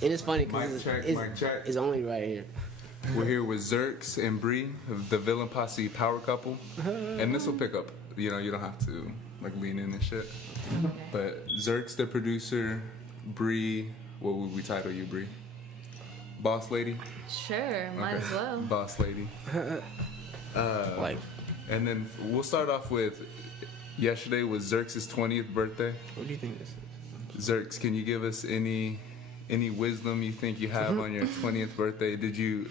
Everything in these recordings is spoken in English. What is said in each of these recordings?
It is funny because Mic check. it's only right here. We're here with ZERX and Bree, the Villain Posse power couple, and this will pick up. You know, you don't have to like lean in and shit. But ZERX, the producer, Bree, what would we title you, Bree? Boss lady. Sure, might as well. Boss lady. And then we'll start off with yesterday was ZERX's 20th birthday. What do you think this is? ZERX, can you give us any wisdom you think you have on your 20th birthday? Did you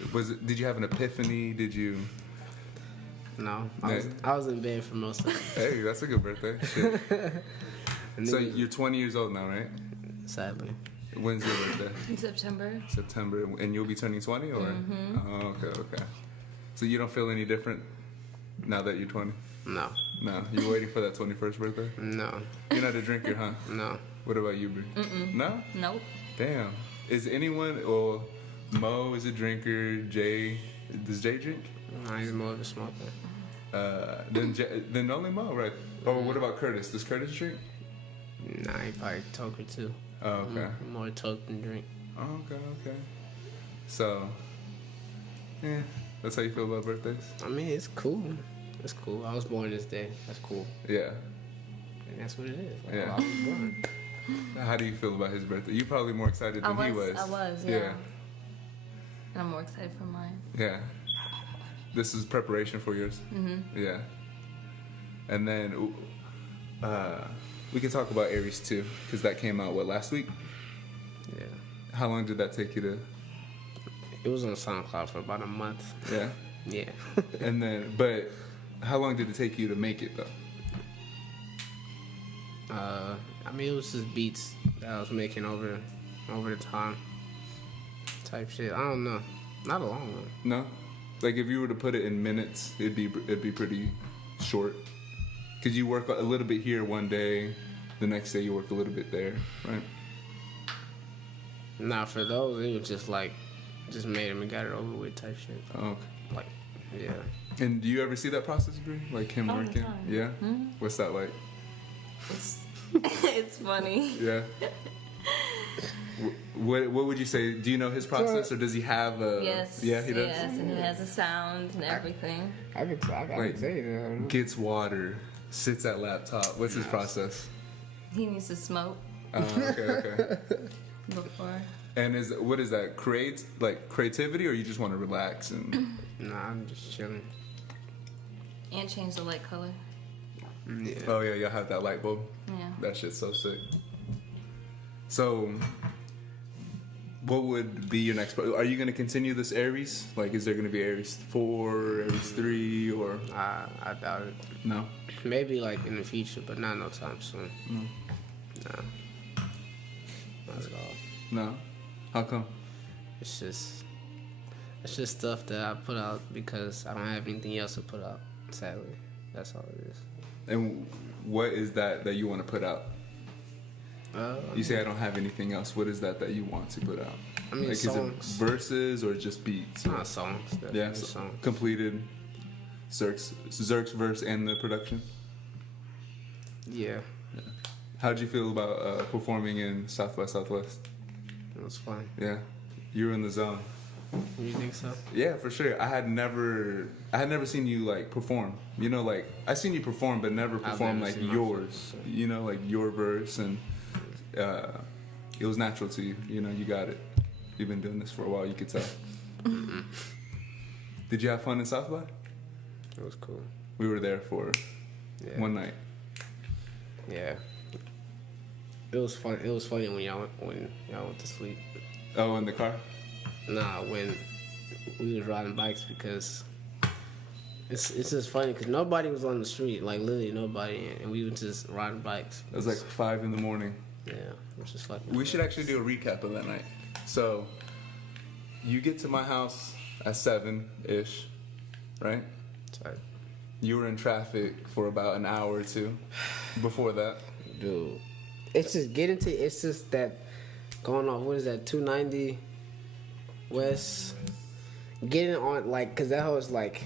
have an epiphany? Did you? No, I was in bed for most of it. Hey, that's a good birthday. Shit. So you're 20 years old now, right? Sadly. When's your birthday? In September. September, and you'll be turning 20, or? Mm-hmm. Oh, okay. So you don't feel any different now that you're 20? No. No. You waiting for that 21st birthday? No. You're not a drinker, huh? No. What about you, Bree? No? Nope. Damn. Is anyone, or Mo is a drinker, Jay, does Jay drink? No, he's more of a smoker. Then only Mo, right? Oh, what about Curtis? Does Curtis drink? Nah, he probably toke or two. Oh, okay. More toke than drink. Oh, okay. So, yeah, that's how you feel about birthdays? I mean, it's cool. It's cool. I was born this day. That's cool. Yeah. And that's what it is. Like, Yeah. I was born. How do you feel about his birthday? You're probably more excited than he was. I was, yeah. And I'm more excited for mine. Yeah. This is preparation for yours? Mm-hmm. Yeah. And then we can talk about Aries too, because that came out, last week? Yeah. How long did that take you to? It was on SoundCloud for about a month. Yeah? Yeah. And then, but how long did it take you to make it though? I mean, it was just beats that I was making over the time, type shit. I don't know, not a long one. No, like if you were to put it in minutes, it'd be pretty short. Cause you work a little bit here one day, the next day you work a little bit there, right? Nah, for those it was just like, just made them and got it over with type shit. Oh, okay. Like, yeah. And do you ever see that process, Brie? Like him All the working? time. Yeah. Mm-hmm. What's that like? It's funny. Yeah. What would you say? Do you know his process, or does he have a? Yes. Yeah, he does. Yes, and he has a sound and everything. I could say that. Gets water, sits at laptop. What's his process? He needs to smoke Okay. before. And what is that? Creativity, or you just want to relax and? Nah, I'm just chilling. And change the light color. Yeah. Oh yeah, y'all have that light bulb. Yeah. That shit's so sick. So, what would be your next? Are you gonna continue this Aries? Like, is there gonna be Aries 4, Aries 3, or? I doubt it. No. Maybe like in the future, but not no time soon. No. Nah. Not at all. No. How come? It's just stuff that I put out because I don't have anything else to put out. Sadly, that's all it is. And what is that you want to put out? You say I don't have anything else. What is that you want to put out? I mean, like, songs. Is it verses or just beats? Not songs. Yeah, songs. Completed. ZERX verse and the production. Yeah. How'd you feel about performing in South by Southwest? It was fun. Yeah, you were in the zone. You think so? Yeah, for sure. I had never seen you like perform. You know, like I seen you perform, but never perform like yours. You know, like your verse, and it was natural to you. You know, you got it. You've been doing this for a while. You could tell. Did you have fun in South by? It was cool. We were there for one night. Yeah. It was fun. It was funny when y'all went to sleep. Oh, in the car? Nah, when we was riding bikes, because it's just funny because nobody was on the street, like literally nobody, and we were just riding bikes. It was like 5 a.m. Yeah, it was just like. We should actually do a recap of that night. So, you get to my house at 7-ish, right? Sorry. You were in traffic for about an hour or two before that. Dude, it's just that going off. What is that? 290 West. Getting on like, cause that hoe is like,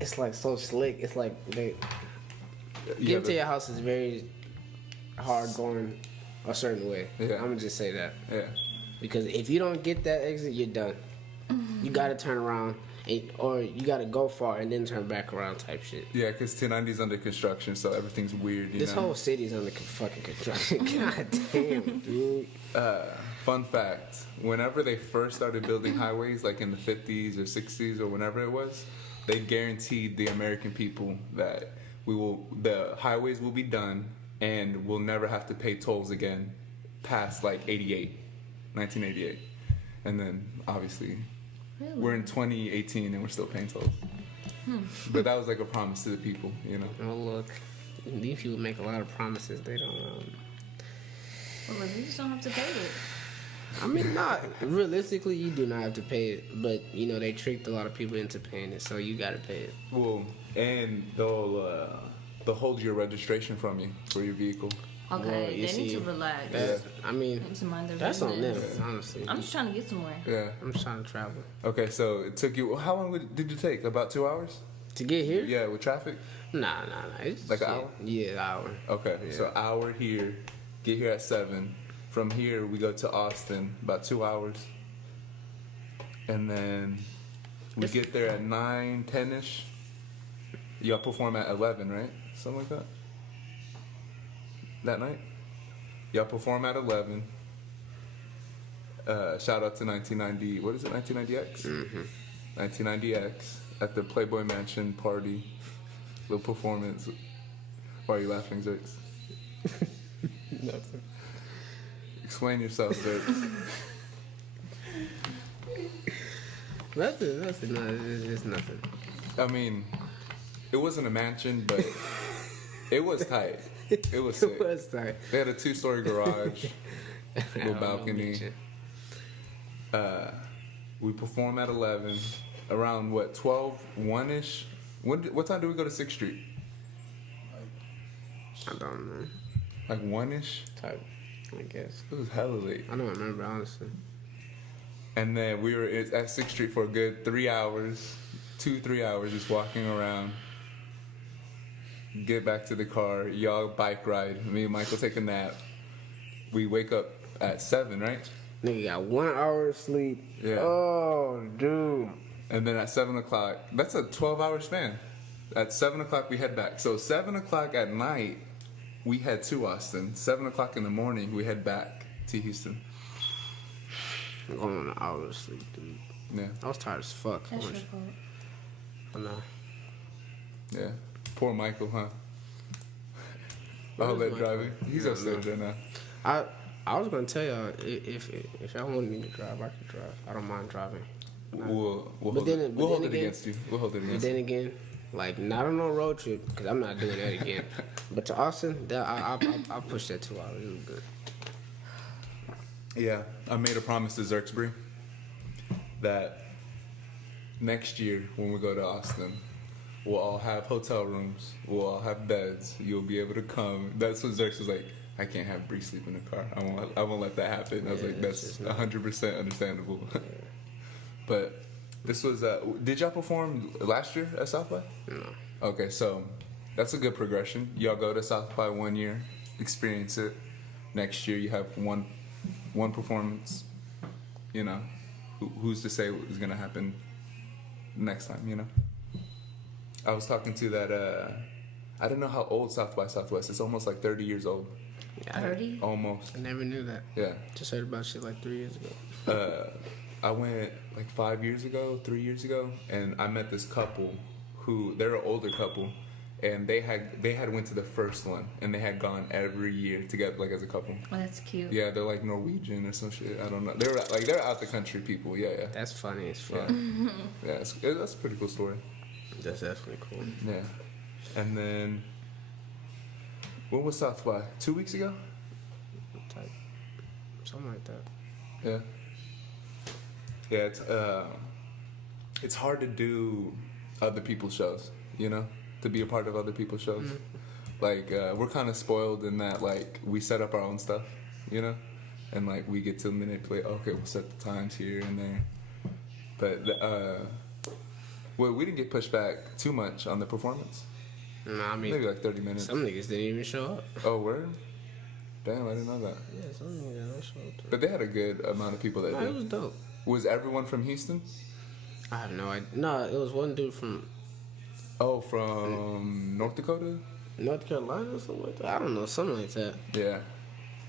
it's like so slick. It's like getting to your house is very hard going a certain way. Yeah. I'm gonna just say that. Yeah. Because if you don't get that exit, you're done. You gotta turn around, or you gotta go far and then turn back around type shit. Yeah, because 1090's under construction, so everything's weird, This whole city's under fucking construction. God damn, dude. Fun fact, whenever they first started building highways, like in the 50s or 60s or whenever it was, they guaranteed the American people that the highways will be done and we'll never have to pay tolls again past like 1988. And then obviously we're in 2018 and we're still paying tolls. But that was like a promise to the people, you know. Oh look, these people make a lot of promises. They don't. Well, you just don't have to pay it. I mean, not realistically, you do not have to pay it, but you know they tricked a lot of people into paying it, so you gotta pay it. Well, and they'll hold your registration from you for your vehicle. Okay, Well, you they need see, to relax. I mean, Need to mind their that's on them, business. honestly. I'm just trying to get somewhere. Yeah. I'm just trying to travel. Okay, so it took you. How long did you take? About 2 hours? To get here? Yeah, with traffic. Nah. It's Like an hour? Yeah, an hour. Okay, Yeah. so hour here, get here at 7. From here we go to Austin, about 2 hours, and then we get there at 9, 10ish. Y'all perform at 11, right? Something like that. That night, y'all perform at 11. Shout out to 1990. What is it? 1990X. 1990X at the Playboy Mansion party. Little performance. Why are you laughing, ZERX? Nothing. Explain yourself, ZERX. Nothing. No, it's nothing. I mean, it wasn't a mansion, but it was tight. It was sick. It was tight. They had a 2-story garage, little I balcony. don't We perform at 11. Around what, 12, 1ish? What time do we go to 6th Street? I don't know. Like 1ish? Type, I guess. It was hella late. I don't remember, honestly. And then we were at 6th Street for a good 3 hours, 2-3 hours, just walking around. Get back to the car, y'all bike ride. Me and Michael take a nap. We wake up at 7, right? Nigga got 1 hour of sleep. Yeah. Oh, dude. And then at 7 o'clock, that's a 12-hour span. At 7 o'clock, we head back. So 7 o'clock at night, we head to Austin. 7 o'clock in the morning, we head back to Houston. I'm going on an hour of sleep, dude. Yeah, I was tired as fuck. That's your fault. I know. yeah. Poor Michael, huh? Where I'll is let Michael? driving. He's No, upstairs no. right now. I was gonna tell y'all if y'all wanted me to drive, I could drive. I don't mind driving. We'll But hold then- it. but We'll hold then it again- against you. We'll hold it But against then you. again, like not on no road trip because I'm not doing that again. But to Austin, I'll push that 2 hours. It was good. Yeah, I made a promise to ZERX Bree that next year when we go to Austin, we'll all have hotel rooms. We'll all have beds. You'll be able to come. That's what ZERX was like. I can't have Bree sleep in the car. I won't let that happen. I was Yeah, like, that's that's just not- 100% understandable. But this was. Did y'all perform last year at South by? No. Okay, so that's a good progression. Y'all go to South by 1 year, experience it. Next year you have one performance. You know, who's to say what's gonna happen next time? You know. I was talking to that. I don't know how old South by Southwest. It's almost like 30 years old. Yeah, 30? Almost. I never knew that. Yeah. Just heard about shit like 3 years ago. I went like 5 years ago, 3 years ago, and I met this couple who they're an older couple, and they had went to the first one, and they had gone every year together, like as a couple. Oh, that's cute. Yeah, they're like Norwegian or some shit. I don't know. They're out the country people. Yeah. That's funny as fuck. Yeah, that's a pretty cool story. That's definitely cool. Yeah, and then when was South by? 2 weeks ago. Type, something like that. Yeah. Yeah, it's hard to do other people's shows, you know, to be a part of other people's shows. Like we're kind of spoiled in that like we set up our own stuff, you know, and like we get to manipulate. Okay, we'll set the times here and there, but well, we didn't get pushed back too much on the performance. No, I mean Maybe like 30 minutes. some niggas didn't even show up. Oh, word? Damn, I didn't know that. Yeah, some nigga that showed too. But they had a good amount of people that No, did. it was dope. Was everyone from Houston? I have no idea. No, it was one dude from Oh, from North Dakota? North Carolina or something like that. I don't know, something like that. Yeah.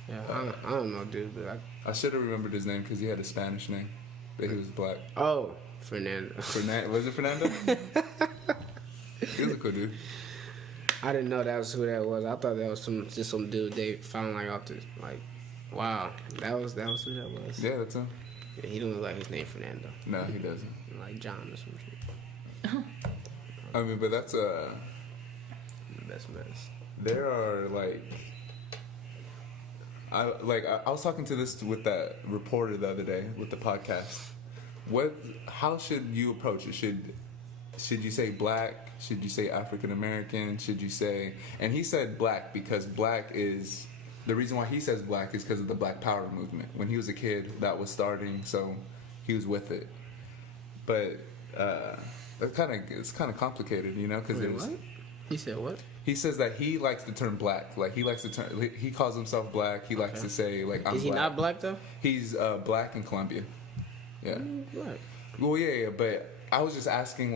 Yeah, I don't know, dude. But I should have remembered his name because he had a Spanish name, but he was black. oh, Fernando. Was it Fernando? He was a cool dude. I didn't know that was who that was. I thought that was just some dude they found like off the like. Wow, that was who that was. Yeah, that's him. Yeah, he don't look like his name Fernando. No, he doesn't. Like John or some shit. I mean, but that's Best mess. there are like I was talking to this with that reporter the other day with the podcast. How should you approach it? Should you say black? Should you say African American? Should you say? And he said black because black is the reason why he says black is because of the Black Power movement. When he was a kid, that was starting, so he was with it. But it's kind of complicated, you know, because What? He said what? he says that he likes the term black. Like he likes the term. He calls himself black. He likes to say like I'm Is he black. not black though? He's black in Colombia. Yeah. Right. Well, yeah. But I was just asking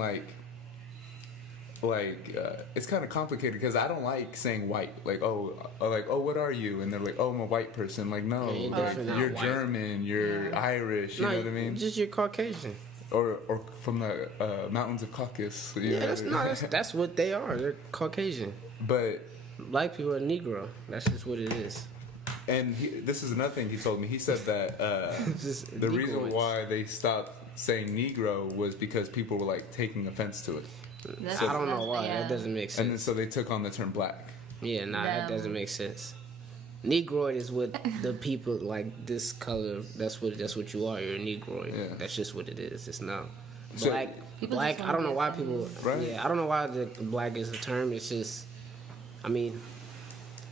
it's kind of complicated because I don't like saying white. Like what are you? And they're like, oh, I'm a white person. Like no, Yeah, you're like, definitely not you're white. German. You're Irish. You know what I mean? Just you're Caucasian. Or from the mountains of Caucasus. You Yeah, know? that's what they are. They're Caucasian. But Black people are Negro. That's just what it is. and this is another thing he told me. He said that Just the reason Negroids. why they stopped saying Negro was because people were like taking offense to it, I don't know why. Yeah. That doesn't make and then sense. so they took on the term black. Yeah, that doesn't make sense. Negroid is what the people like this color. That's what you are. You're a Negroid. Yeah. That's just what it is. It's not So- black. People Black. just I don't know wanna why be people. Right. Yeah, I don't know why the black is a term. It's just. I mean,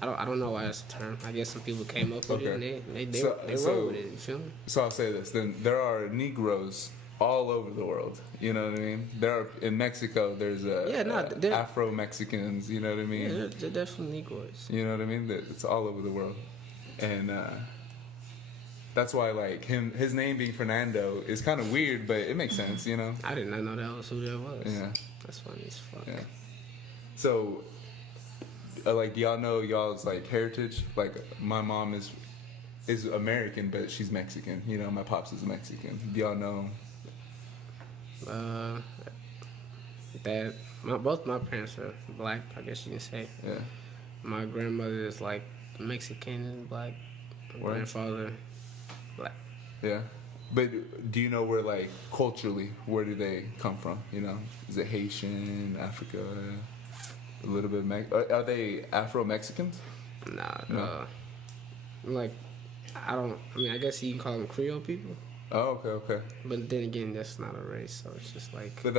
I don't know why it's a term. I guess some people came up with it and they roll with it. You feel me? So I'll say this: then there are Negroes all over the world. You know what I mean? There are in Mexico. There's they're- Afro Mexicans. You know what I mean? Yeah, they're definitely Negroids. You know what I mean? It's all over the world, and that's why like his name being Fernando is kind of weird, but it makes sense. You know? I did not know that was who that was. Yeah. That's funny as fuck. Yeah. So, like, y'all know y'all's like heritage. Like, my mom is American, but she's Mexican. You know, my pops is Mexican. Do y'all know? That both my parents are black. I guess you can say. Yeah. My grandmother is like Mexican and black. My Word. grandfather, black. Yeah. But do you know where, like, culturally, where do they come from? You know, is it Haitian, Africa, a little bit are they Afro-Mexicans? Nah, No. like I mean, I guess you can call them Creole people, Oh, okay. but then again, that's not a race, so it's just like But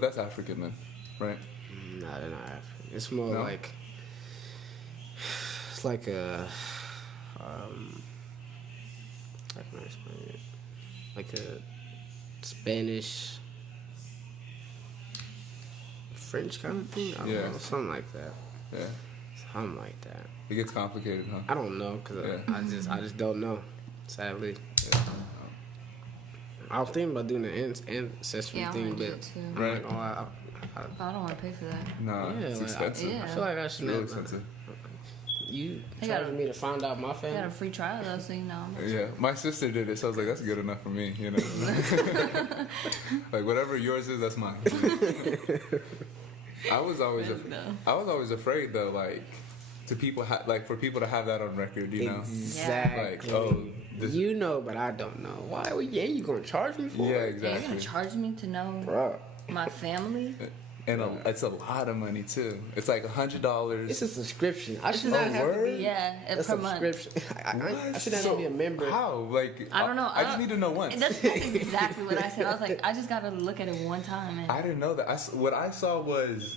that's African then, right? nah, they're not African. It's more No? like it's like a how can I explain it? Like a Spanish, French kind of thing. I don't Yeah. know, something like that. Yeah. Something like that. It gets complicated, huh? I don't know because Yeah. I just don't know. Sadly, Yeah. I was thinking about doing the ancestry Yeah, I thing, wanna do but it too. I'm Right. like, I don't want to pay for that. Nah, yeah, it's like, expensive. Yeah. I feel like I It's should really have. expensive. You They charging got- me to find out my I got family? a free trial though, so you know. Yeah, my sister did it, so I was like, that's good enough for me, you know? Like, whatever yours is, that's mine. I was always afraid, though, like, for people to have that on record, you know? Exactly. Like, oh, this- you know, but I don't know. Why? You gonna charge me for Yeah, it? Yeah, exactly. you're gonna charge me to know Bruh. my family? And it's a lot of money, too. It's like $100. It's a subscription. I It's should a not have to word? be Yeah, a per month. subscription. I should not have to be a member. How? Like, I don't know. I just need to know once. That's exactly what I said. I was like, I just gotta look at it one time. And I didn't know that. What I saw was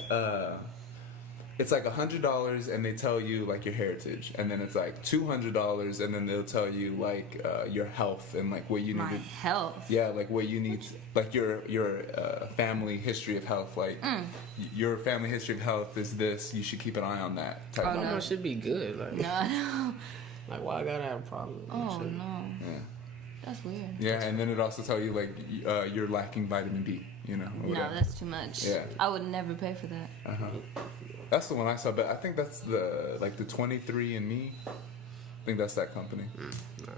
it's like $100, and they tell you like your heritage, and then it's like $200, and then they'll tell you like your health and like what you need my to. health. Yeah, like what you need, like your family history of health. Like your family history of health is this. You should keep an eye on that. Type Oh, of I no. know it should be good. Like, No, Like, why I gotta have a problem? Oh no, Yeah. that's weird. Yeah, and then it also tell you like you're lacking vitamin B. You know. Or No, whatever. that's too much. Yeah. I would never pay for that. That's the one I saw, but I think that's the 23andMe. I think that's that company. Nah.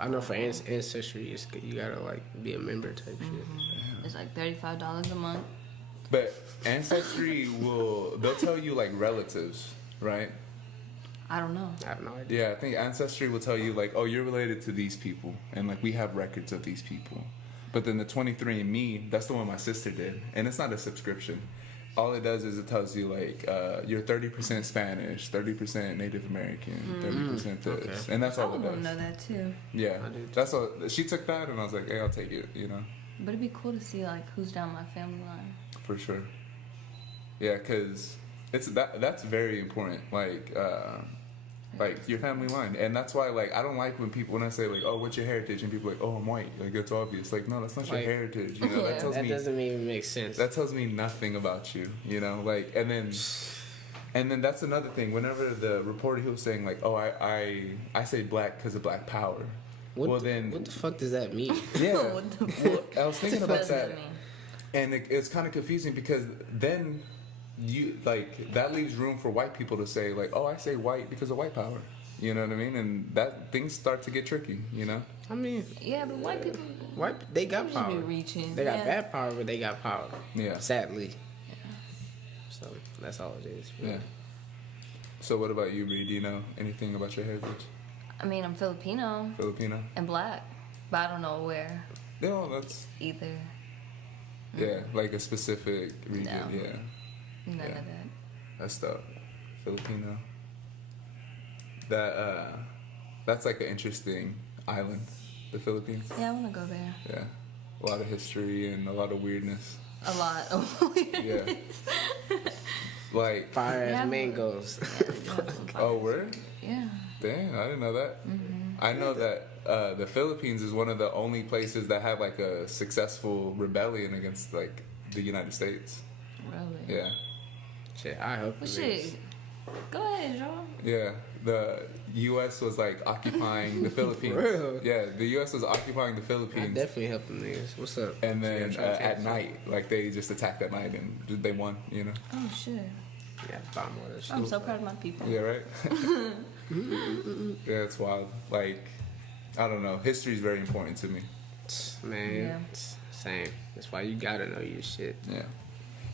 I know for Ancestry, you gotta like be a member type shit. It's like $35 a month. But Ancestry they'll tell you like relatives, right? I don't know. I have no idea. Yeah, I think Ancestry will tell you like, oh, you're related to these people, and like we have records of these people. But then the 23andMe, that's the one my sister did, and it's not a subscription. All it does is it tells you like you're 30% Spanish, 30% Native American, 30% this, and that's I all it would does. want to know that too. Yeah, I do too. that's all. She took that, and I was like, hey, I'll take it. You know, But it'd be cool to see like who's down my family line. for sure. Yeah, cause that's very important. Like your family line, and that's why like I don't like when I say like, oh, what's your heritage, and people are like, oh, I'm white, like it's obvious. Like, no, that's not your Like- heritage. You know, Yeah. that tells That me doesn't even make sense. that tells me nothing about you. You know, like and then that's another thing. Whenever the reporter he was saying like, oh, I say black because of black power. what the fuck does that mean? Yeah, What the fuck? I was thinking What about does that. that mean? And it's kind of confusing because then you like that leaves room for white people to say like, oh, I say white because of white power. You know what I mean? And that things start to get tricky. You know? I mean, Yeah, but white people they got should be power. reaching. They got yeah. bad power, but they got power. Yeah. Sadly. So that's all it is. Yeah. So what about you, Bree? Do you know anything about your heritage? I mean, I'm Filipino Filipino? and black, but I don't know where No, that's either. yeah, like a specific region. No. Yeah, None Yeah. of that. that's dope. Filipino. That's like an interesting island, the Philippines. Yeah, I want to go there. Yeah, a lot of history and a lot of weirdness. A lot. Yeah, like Fire Yeah, as but- mangoes. oh, word. Yeah. Dang, I didn't know that. Mm-hmm. I know that the Philippines is one of the only places that had like a successful rebellion against like the United States. Really? Yeah, Shit, I hope Well, it shit. is. Go ahead, y'all. yeah. The U.S. was like occupying the Philippines. real? Yeah, the U.S. was occupying the I Philippines. definitely help them niggas. What's up? And then Yeah, try to at catch night, like they just attacked at night and they won. You know? Oh, shit. Yeah, bomb all that shit. I'm so proud of my people. Yeah, right. Yeah, it's wild. Like, I don't know. History is very important to me. Man, Yeah. same. That's why you gotta know your shit. Yeah.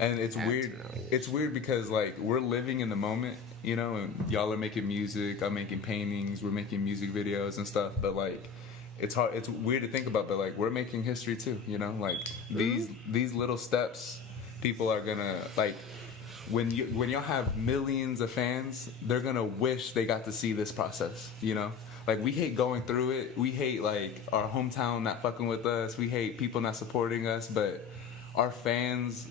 And it's Have to weird. know your It's weird because like we're living in the moment, you know, and y'all are making music, I'm making paintings, we're making music videos and stuff, but like it's hard it's weird to think about, but like we're making history too, you know? Like these little steps people are gonna like when y'all have millions of fans, they're gonna wish they got to see this process, you know? Like we hate going through it. We hate like our hometown not fucking with us. We hate people not supporting us, but our fans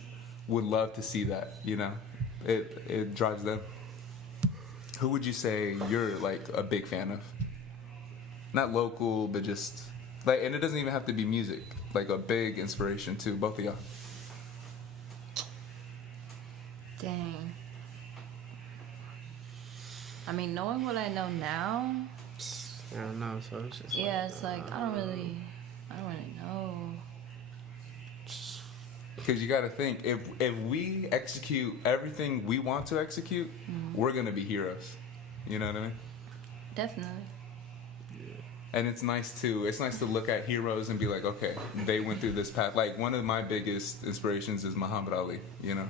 would love to see that, you know? It drives them. Who would you say you're like a big fan of? Not local, but just like, and it doesn't even have to be music. Like a big inspiration to both of y'all. Dang. I mean, knowing what I know now, I don't know. So it's just yeah, it's like I don't really know. Because you got to think, if we execute everything we want to execute, we're gonna be heroes. You know what I mean? Definitely. And it's nice to look at heroes and be like, okay, they went through this path. Like one of my biggest inspirations is Muhammad Ali. You know,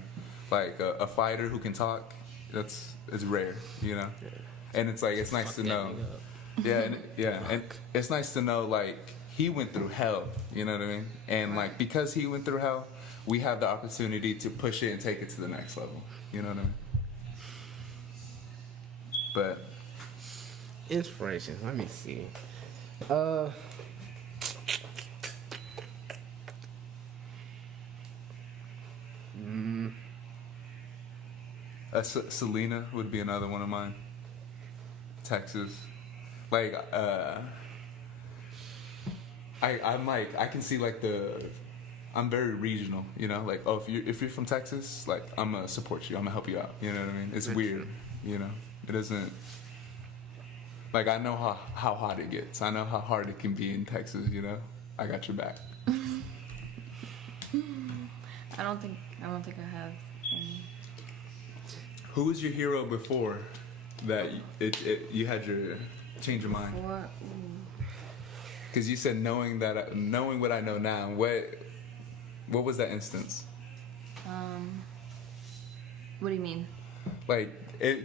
like a fighter who can talk. It's rare. You know, and it's like it's nice fuck to that know. nigga up. And it's nice to know like he went through hell. You know what I mean? And like because he went through hell, we have the opportunity to push it and take it to the next level. You know what I mean? But Inspiration. Let me see. Selena would be another one of mine. Texas, like I'm like I can see like I'm very regional, you know. Like oh, if you're from Texas, like I'm gonna support you. I'm gonna help you out. You know what I mean? It's weird, you know. It doesn't. Like, I know how hot it gets. I know how hard it can be in Texas, you know? I got your back. I don't think I have any. Who was your hero before that you had your change of mind? Or, Because you said knowing what I know now. What was that instance? what do you mean? Like,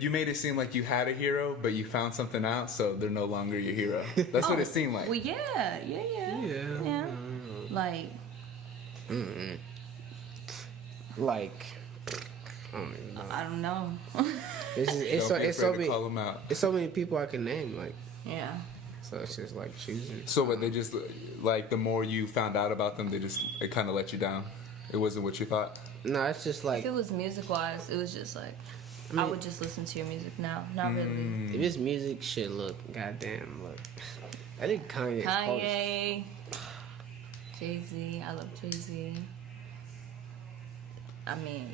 you made it seem like you had a hero, but you found something out, so they're no longer your hero. That's what it seemed like. Well, yeah. Like, Like, I don't even know. I don't know. It's so many people I can name. Like, Yeah. so it's just like choosing. So, but they just, like, the more you found out about them, it kind of let you down. It wasn't what you thought. No, it's just like If it was music wise, it was just like I would just listen to your music now. Not really. if it's music, shit. Look, goddamn, look. I think Kanye's Kanye, Jay-Z. I love Jay-Z. I mean,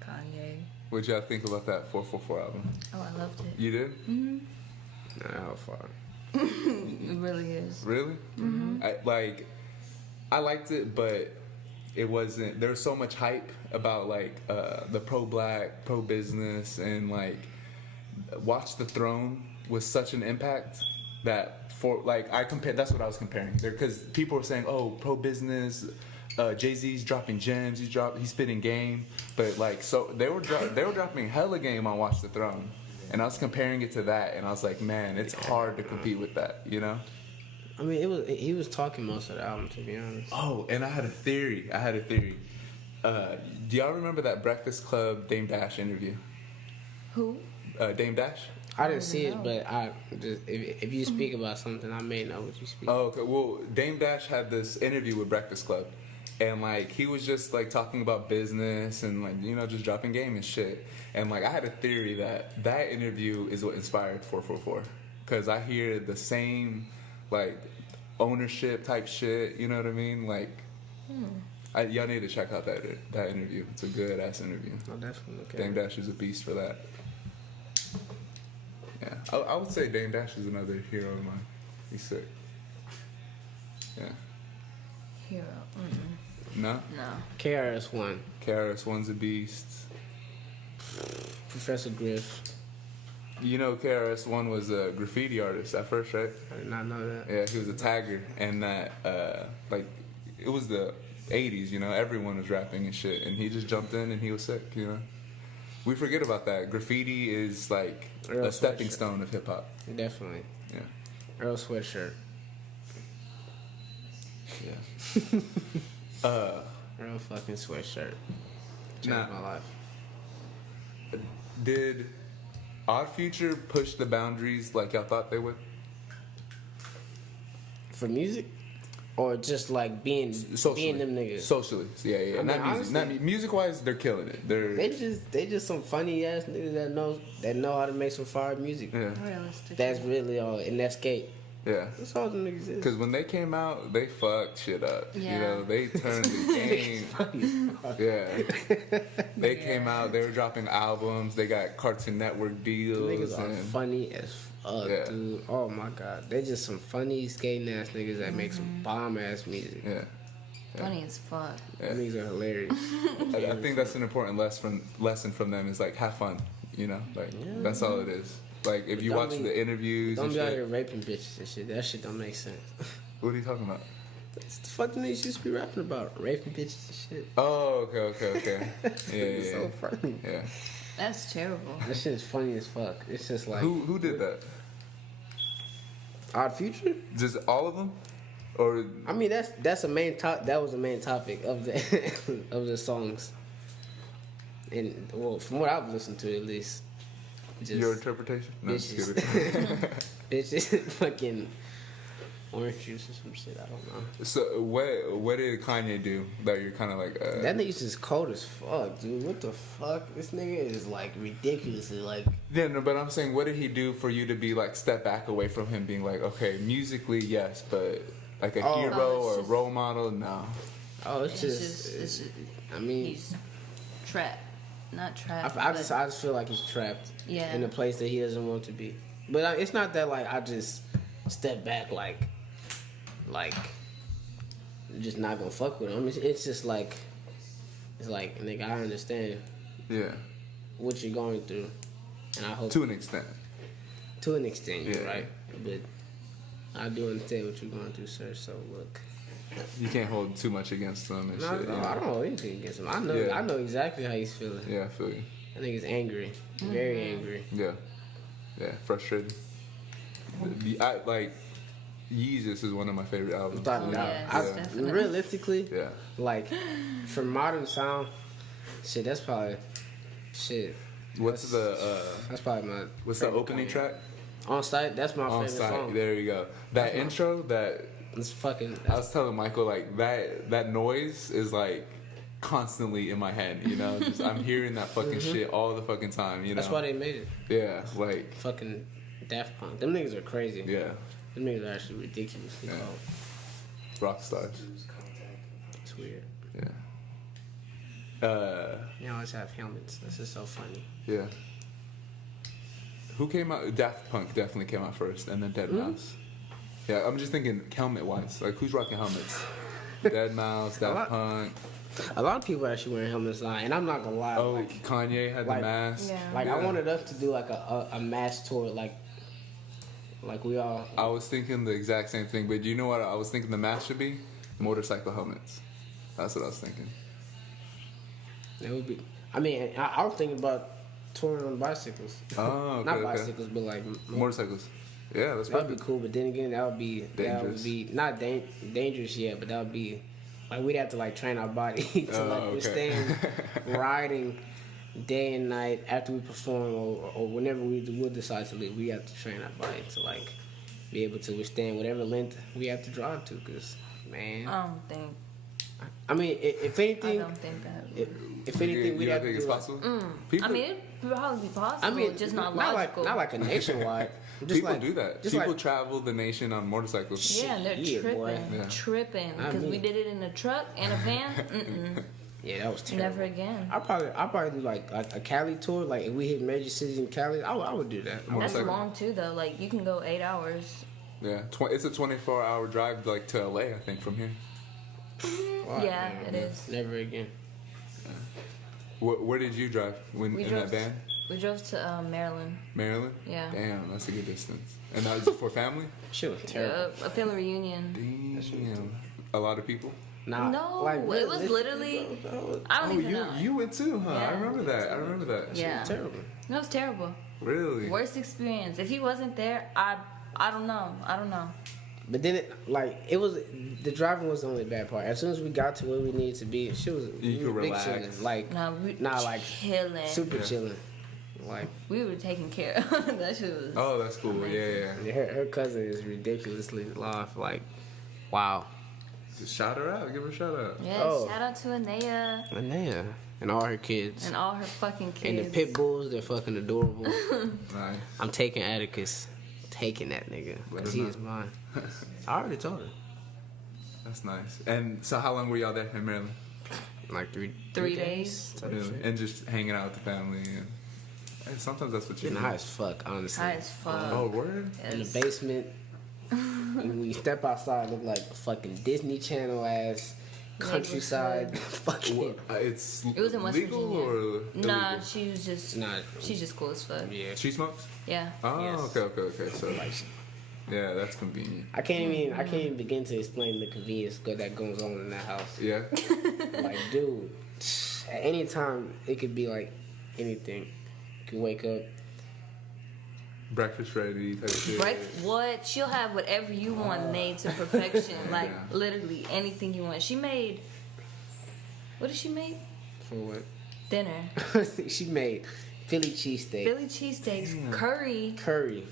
Kanye. What'd y'all think about that 444 album? Oh, I loved it. You did? Mm-hmm. Nah, how far? It really is. Really? Mm-hmm. I liked it, but it wasn't. There was so much hype about like the pro-black, pro-business, and like Watch the Throne was such an impact that for like that's what I was comparing there, because people were saying, oh, pro-business. Jay-Z's dropping gems. He's spitting game, but like so they were dropping hella game on Watch the Throne, and I was comparing it to that, and I was like, man, it's hard to compete with that, you know. I mean, he was talking most of the album, to be honest. Oh, and I had a theory. Do y'all remember that Breakfast Club Dame Dash interview? Who? Dame Dash? I didn't see it, but I just if you speak about something, I may know what you speak. Oh, okay. Well, Dame Dash had this interview with Breakfast Club, and like he was just like talking about business and like, you know, just dropping game and shit. And like I had a theory that interview is what inspired 444, because I hear the same like ownership type shit. You know what I mean? Like, y'all need to check out that interview. It's a good ass interview. I'll definitely look at Dame Dash is a beast for that. Yeah, I would say Dame Dash is another hero of mine. He's sick. Yeah. Hero. No? No. KRS-One. KRS-One's a beast. Professor Griff. You know KRS-One was a graffiti artist at first, right? I did not know that. Yeah, he was a tagger, and that like it was the 80s, you know, everyone was rapping and shit, and he just jumped in and he was sick, you know. We forget about that. Graffiti is like Earl a stepping Sweatshirt. stone of hip hop. Definitely. Yeah. Earl Sweatshirt. Yeah. Earl fucking Sweatshirt. Changed Nah. my life. Did Odd Future push the boundaries like y'all thought they would? For music? Or just like being them niggas? Socially, yeah. I mean, Not music. honestly, Music-wise, they're killing it. They just some funny ass niggas that know how to make some fire music. Yeah. Realistic. That's really all, and that's skate. Yeah. That's all them niggas is. Because when they came out, they fucked shit up. Yeah. You know, they turned the game. Yeah. They came out, they were dropping albums, they got Cartoon Network deals. Niggas are funny as fuck, Yeah. dude. Oh my god. They just some funny skating ass niggas that make some bomb ass music. Yeah. Funny as fuck. Them niggas are hilarious. I think that's an important lesson from them is like, have fun. You know? Like, that's all it is. Like, if you Don't watch be- the interviews Don't and be out shit. here raping bitches and shit. That shit don't make sense. What are you talking about? That's the fucking niggas used to be rapping about. Raping bitches and shit. Oh, okay. Yeah, It's so funny. yeah. That's terrible. That shit is funny as fuck. It's just like Who did that? Odd Future. Just all of them? Or I mean, that's a main top. That was the main topic of the of the songs. And well, from what I've listened to, at least, just your interpretation? No, just bitches, kidding. bitches, fucking orange juice or some shit. I don't know. So what did Kanye do that you're kind of like? That nigga's just cold as fuck, dude. What the fuck? This nigga is like ridiculously like. Yeah, no, but I'm saying, what did he do for you to be like step back away from him being like, okay, musically yes, but like a hero or a just- role model, no. Oh, It's just I mean, he's trapped. Not trapped. I but just feel like he's trapped. Yeah. In a place that he doesn't want to be. But it's not that like I just step back like just not gonna fuck with them. It's just like it's like nigga, I understand Yeah. what you're going through, and I hope To an extent. you're Yeah. right. But I do understand what you're going through, sir. So look, You can't hold too much against them and no, shit. no, you know? I don't hold anything against him. I know, Yeah. I know exactly how he's feeling. Yeah, I feel you. I think he's angry, very angry. Yeah. Yeah, frustrated. Like, Yeezus is one of my favorite albums. Without a Oh, doubt. yes, definitely. Realistically, Yeah. like for modern sound, shit, that's probably shit. What's That's probably my. what's the favorite opening Kanye. track? On Site. That's my On favorite Site. song. There you go. That That's my- intro, that It's fucking. I was telling Michael, like that noise is like constantly in my head. You know, just, I'm hearing that fucking shit all the fucking time. You know. That's why they made it. Yeah, like Fucking Daft Punk. Them niggas are crazy. yeah, Them niggas are actually ridiculously Yeah. cold. rock stars. It's weird. Yeah. They always have helmets. This is so funny. Yeah. Who came out? Daft Punk definitely came out first, and then Deadmau5. Yeah, I'm just thinking helmet wise. Like, who's rocking helmets? Deadmau5, Daft Punk. A lot of people are actually wearing helmets now, and I'm not gonna lie. Oh, like, Kanye had the like- mask. Yeah. like Yeah. I wanted us to do like a mass tour, like we all. I was thinking the exact same thing, but do you know what I was thinking the mask should be? Motorcycle helmets. That's what I was thinking. That would be. I mean, I was thinking about touring on bicycles. Oh, okay, Not okay. bicycles, but like Motorcycles. Yeah, that's that would be perfect. cool. But then again, that would be Dangerous. not dangerous yet, but that would be like we'd have to like train our body to Oh, like okay. withstand riding day and night after we perform or whenever we would decide to leave. We have to train our body to like be able to withstand whatever length we have to drive to. Cause man, I don't think. I mean, if I anything, don't think that. if anything, we'd you have don't to think it's do. possible? People, I mean, it would probably be possible. I mean, just not like logical. not like a nationwide. Just people like, do that. Just People like, travel the nation on motorcycles. Yeah, and they're Yeah, tripping, boy. Yeah. tripping. I Because we mean- did it in a truck and a van. Mm-mm, yeah, that was terrible. never again. I'll probably do like a Cali tour. Like if we hit major cities in Cali, I would do that. That's Motorcycle. long too, though. Like you can go 8 hours. Yeah, it's a 24-hour drive like to LA, I think, from here. Wow, Yeah, man. it is. Never again. Where did you drive when We in drove. that van? We drove to Maryland. Maryland. Yeah. Damn, that's a good distance. And that was for family. Shit was terrible. A family reunion. Damn, a lot it was Nah, No, like, it was realistically, literally. bro, that was I don't Oh, even know. you went too, huh? I Yeah. remember that. I remember that. Yeah, terrible. that was terrible. Really? Worst experience. If he wasn't there, I don't know. I don't know. But then it was the driving was the only bad part. As soon as we got to where we needed to be, she was You could big relax. chilling, like No, we like chilling. super Yeah. chilling. Like We were taken care of. That shit was. Oh, that's cool. Yeah, yeah. her cousin is ridiculously large. Like, wow. Just shout her out. Give her a shout out. Yes, Oh. shout out to Anaya And yeah, and all her kids. and all her fucking kids. And the pit bulls, they're fucking adorable. Nice. I'm taking Atticus. Taking that nigga. Because he is mine. I already told her. That's nice. And so, how long were y'all there in Maryland? Like 3 days. Type Really? shit. And just hanging out with the family. And sometimes that's what you Getting do. high as fuck, honestly. High as fuck. Oh, word? In the Yes. basement. And when you step outside, look like a fucking Disney Channel ass countryside. Fucking. It's It was in West legal Virginia. or illegal? Nah, she was just. Nah. She's just cool as fuck. Yeah. She smokes? Yeah. Oh, Yes. okay. So, Like, yeah, that's convenient. I can't even begin to explain the convenience that goes on in that house. Yeah. Like, dude, at any time it could be like anything. You can wake up. Breakfast ready type shit. What? She'll have whatever you want made to perfection. Like Yeah. literally anything you want. She made. What did she make? For what? Dinner. She made Philly cheesesteak, Philly cheesesteaks, curry. curry.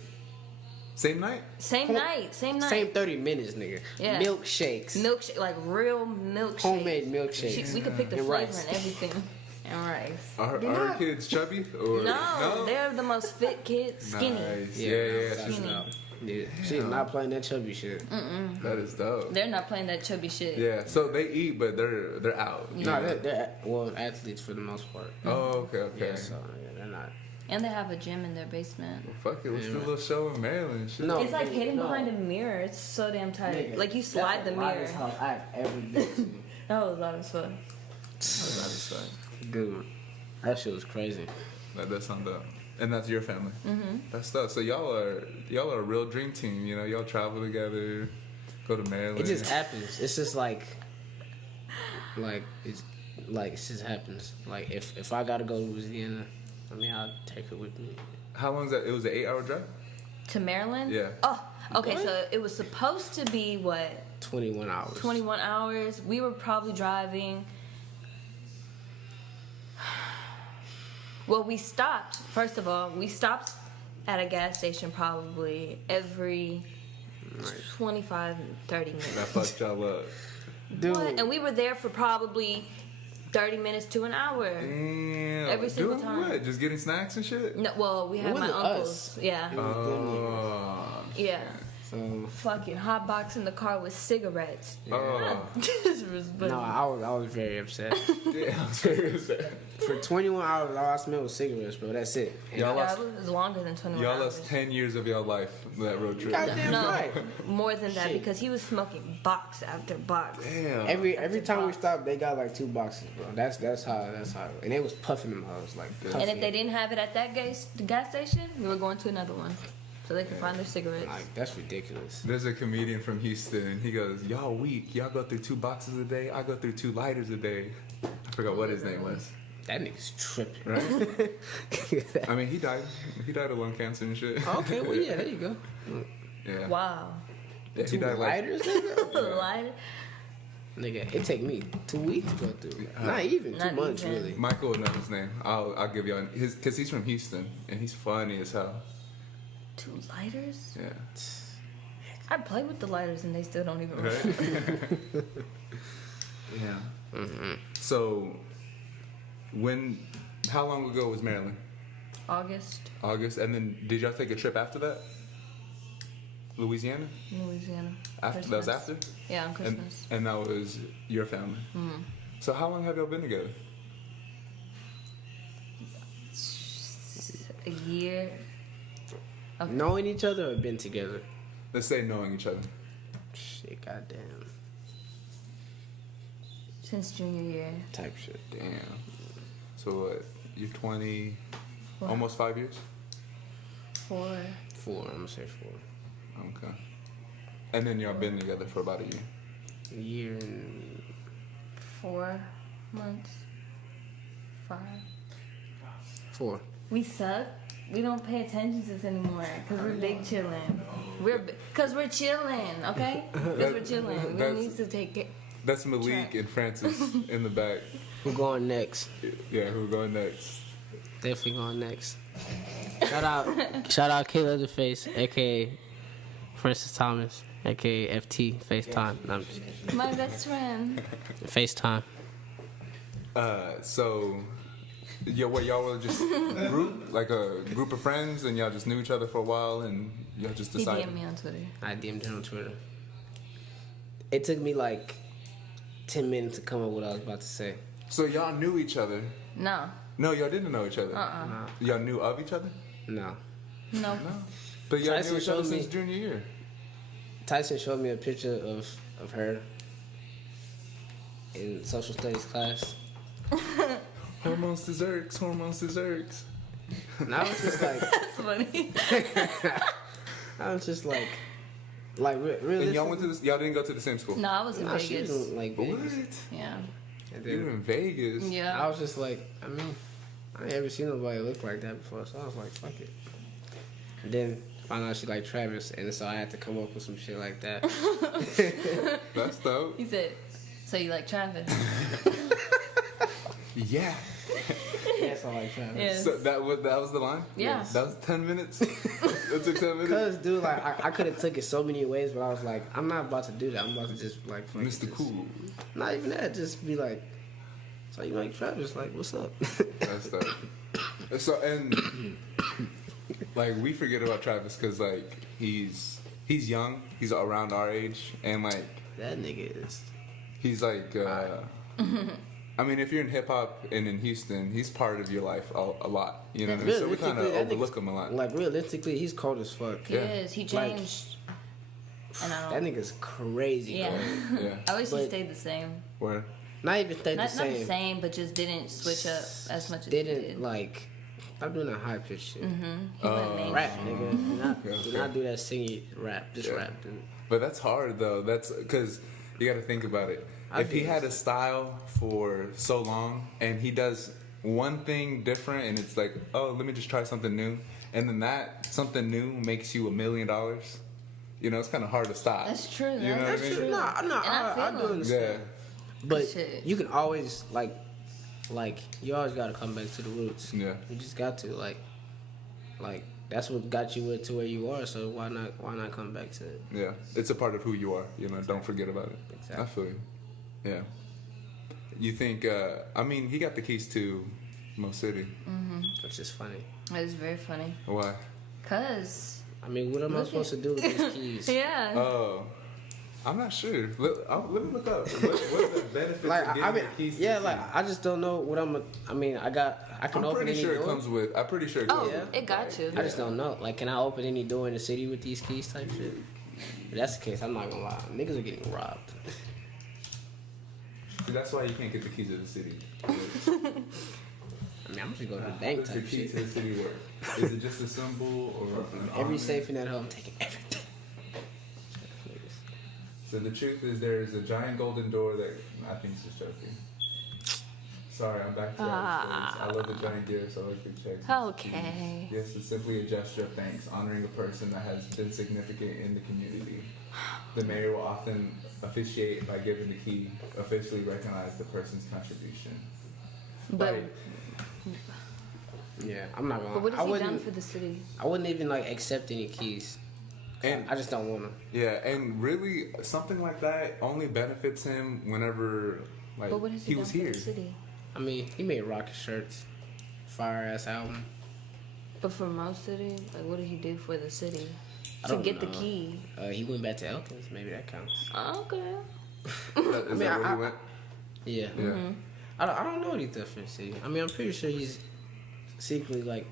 Same night? Same night. Same night. Same 30 minutes, nigga. Yeah. Milkshakes. Milkshake, like real milkshake. Homemade milkshakes. We could pick the And flavor rice. and everything. And rice. Are her kids chubby? Or No, they're the most fit kids. Skinny. Nice. Yeah, Yeah. that's Skinny. out. Dude, she's not playing that chubby shit. That is dope. They're not playing that chubby shit. Yeah, so they eat, but they're out. No, they're well athletes for the most part. Oh, okay. Yeah, so yeah, they're not. And they have a gym in their basement. Fuck it, let's do a little show in Maryland. Shit. No. It's like hidden no. behind a mirror. It's so damn tight. Nigga, Like you slide the that's mirror. the house I've ever been to. That was loud as fuck. That was loud as fuck. Dude, that shit was crazy. That does sound dope. And that's your family. Mm-hmm. That's stuff. So y'all are a real dream team. You know, y'all travel together, go to Maryland. It just happens. It's just like it's like it just happens. Like if I gotta go to Louisiana, I mean I'll take her with me. How long is that? It was an 8-hour drive. To Maryland? Yeah. Oh, okay. What? So it was supposed to be what? 21 hours. 21 hours. We were probably driving. Well, we stopped. First of all, we stopped at a gas station probably every 25, 30 minutes. That fucked y'all up. Dude. What? And we were there for probably 30 minutes to an hour. Damn. Every single Doing time. What? Just getting snacks and shit? No, well, we had my wasn't uncles. us. Yeah. Oh. Yeah. So Fucking hot box in the car with cigarettes. Oh. no, I was very upset. Yeah. For 21 hours, all I smelled was cigarettes, bro. That's it. And Y'all Yeah, lost, it was longer than 21 y'all hours. lost 10 years of y'all life that road trip. Goddamn No, right. more than that Shit. because he was smoking box after box. Damn. Every time we stopped, they got like 2 boxes, bro. That's how. And they was puffing them hoes like. And if they didn't have it at that gas station, we were going to another one so they could find their cigarettes. Like that's ridiculous. There's a comedian from Houston, and he goes, "Y'all weak. Y'all go through 2 boxes a day. I go through 2 lighters a day." I forgot what his name was. That nigga's tripping. Right? I mean, he died. He died of lung cancer and shit. Okay, well yeah, there you go. Yeah. Wow. Yeah, he 2 died like. lighters, nigga? Lighter? Nigga, it take me 2 weeks to go through. Not even 2 Not months, even. really. Michael would know his name. I'll give y'all his because he's from Houston and he's funny as hell. 2 lighters? Yeah. I play with the lighters and they still don't even Right? work. Yeah. Mm-hmm. So, how long ago was Maryland? August, August, and then did y'all take a trip after that? Louisiana? Louisiana. After that was Christmas. after? Yeah, on And, Christmas. and that was your family. Mm-hmm. So how long have y'all been together? A year. Okay. Knowing each other or been together? Let's say knowing each other. Shit, goddamn. Since junior year. Type shit. Damn. So what? You're 20, What? almost 5 years? 4. 4, I'm gonna say 4. Okay. And then y'all been together for about a year. A year and 4 months. 5. 4. We suck. We don't pay attention to this anymore because we're big chillin'. Because we're chillin', okay? Because we're chillin'. We That's- need to take it. That's Malik and Francis in the back. Who going next? Yeah, who's going next? Definitely going next. Shout out Kayla the Face, aka Francis Thomas, aka FT FaceTime. No, I'm just kidding. My best friend. FaceTime. So, yeah, what y'all were just like a group of friends, and y'all just knew each other for a while, and y'all just He decided. DM'd me on Twitter. I DM'd him on Twitter. It took me like 10 minutes to come up with what I was about to say. So y'all knew each other. No. No, y'all didn't know each other. No. Y'all knew of each other. No. No. But y'all Tyson knew each other showed me- since junior year. Tyson showed me a picture of her in social studies class. Hormones to ZERX, hormones to ZERX. And I was just like, That's funny. I was just like really. And y'all went to this. Y'all didn't go to the same school. No, I was in Nah, she was Vegas. in, like What? Vegas. Yeah. And You were then in Vegas. Yeah. I was just like, I mean, I ain't ever seen nobody look like that before, so I was like, fuck it. And then found out she liked Travis, and so I had to come up with some shit like that. That's dope. He said, so you like Travis? Yeah. Yes, I like Travis. Yes. So that was the line. Yeah. That was 10 minutes. It took 10 minutes. Cause dude, like I could have took it so many ways, but I was like, I'm not about to do that. I'm about to just like fucking Mr. just- Cool. Not even that. Just be like, so you like Travis? Like, what's up? That's dope. So and like we forget about Travis because like he's young. He's around our age, and like That nigga is. he's like I mean, if you're in hip hop and in Houston, he's part of your life a lot. You know what I mean? So we kind of overlook him a lot. Like realistically, he's cold as fuck. He is. He changed. That nigga's crazy. Yeah. Yeah. I wish he stayed the same. Where? Not even stayed the same. Not the same, but just didn't switch up as much as he Didn't did. like. Stop doing that high pitched shit. He went mainstream. Rap, nigga. Do not do that singing rap. Just rap, dude. But that's hard though. That's because you got to think about it. If he had a style for so long and he does one thing different and it's like, oh, let me just try something new, and then that something new makes you $1 million. You know, it's kind of hard to stop. That's true. You know what I mean? True. No, I do understand. Yeah. But Shit. you can always like you always gotta come back to the roots. Yeah. You just got to like that's what got you to where you are. So why not come back to it? Yeah, it's a part of who you are. You know, don't forget about it. Exactly. I feel you. Yeah. You think? I mean, he got the keys to Mo City. Which is funny. It is very funny. Why? Cause. I mean, what am I supposed to do with these keys? Yeah. Oh, I'm not sure. Let me look up. What's the benefit Like of getting the keys? yeah, to like I just don't know what I'm. I mean, I can I'm open pretty any sure door. it comes with. I'm pretty sure it comes. Oh, with, it got to. I just don't know. Like, can I open any door in the city with these keys type shit? If that's the case, I'm not gonna lie. Niggas are getting robbed. See, that's why you can't get the keys to the city. I mean, I'm just going to the bank How does the type key shit. to the city work? Is it just a symbol or an Every ornament? safe in that home, I'm taking everything. So the truth is, there is a giant golden door that I think is just joking. Sorry, I'm back to I love the giant gifts. I like the checks. Okay. Yes, it's simply a gesture of thanks, honoring a person that has been significant in the community. The mayor will often officiate by giving the key, officially recognize the person's contribution. But Like, Yeah, I'm not gonna. but what I has he wouldn't. done for the city? I wouldn't even like accept any keys. and I just don't want them. yeah, and really something like that only benefits him whenever like But what has he he was done for here. the city? I mean, he made rocket shirts, fire ass album. But for Mo City, like what did he do for the city I to don't get the know. key? He went back to Elkins. Maybe that counts. Okay. Is that where he went? Yeah. Yeah. I don't know what he did for the city. I mean, I'm pretty sure he's secretly like,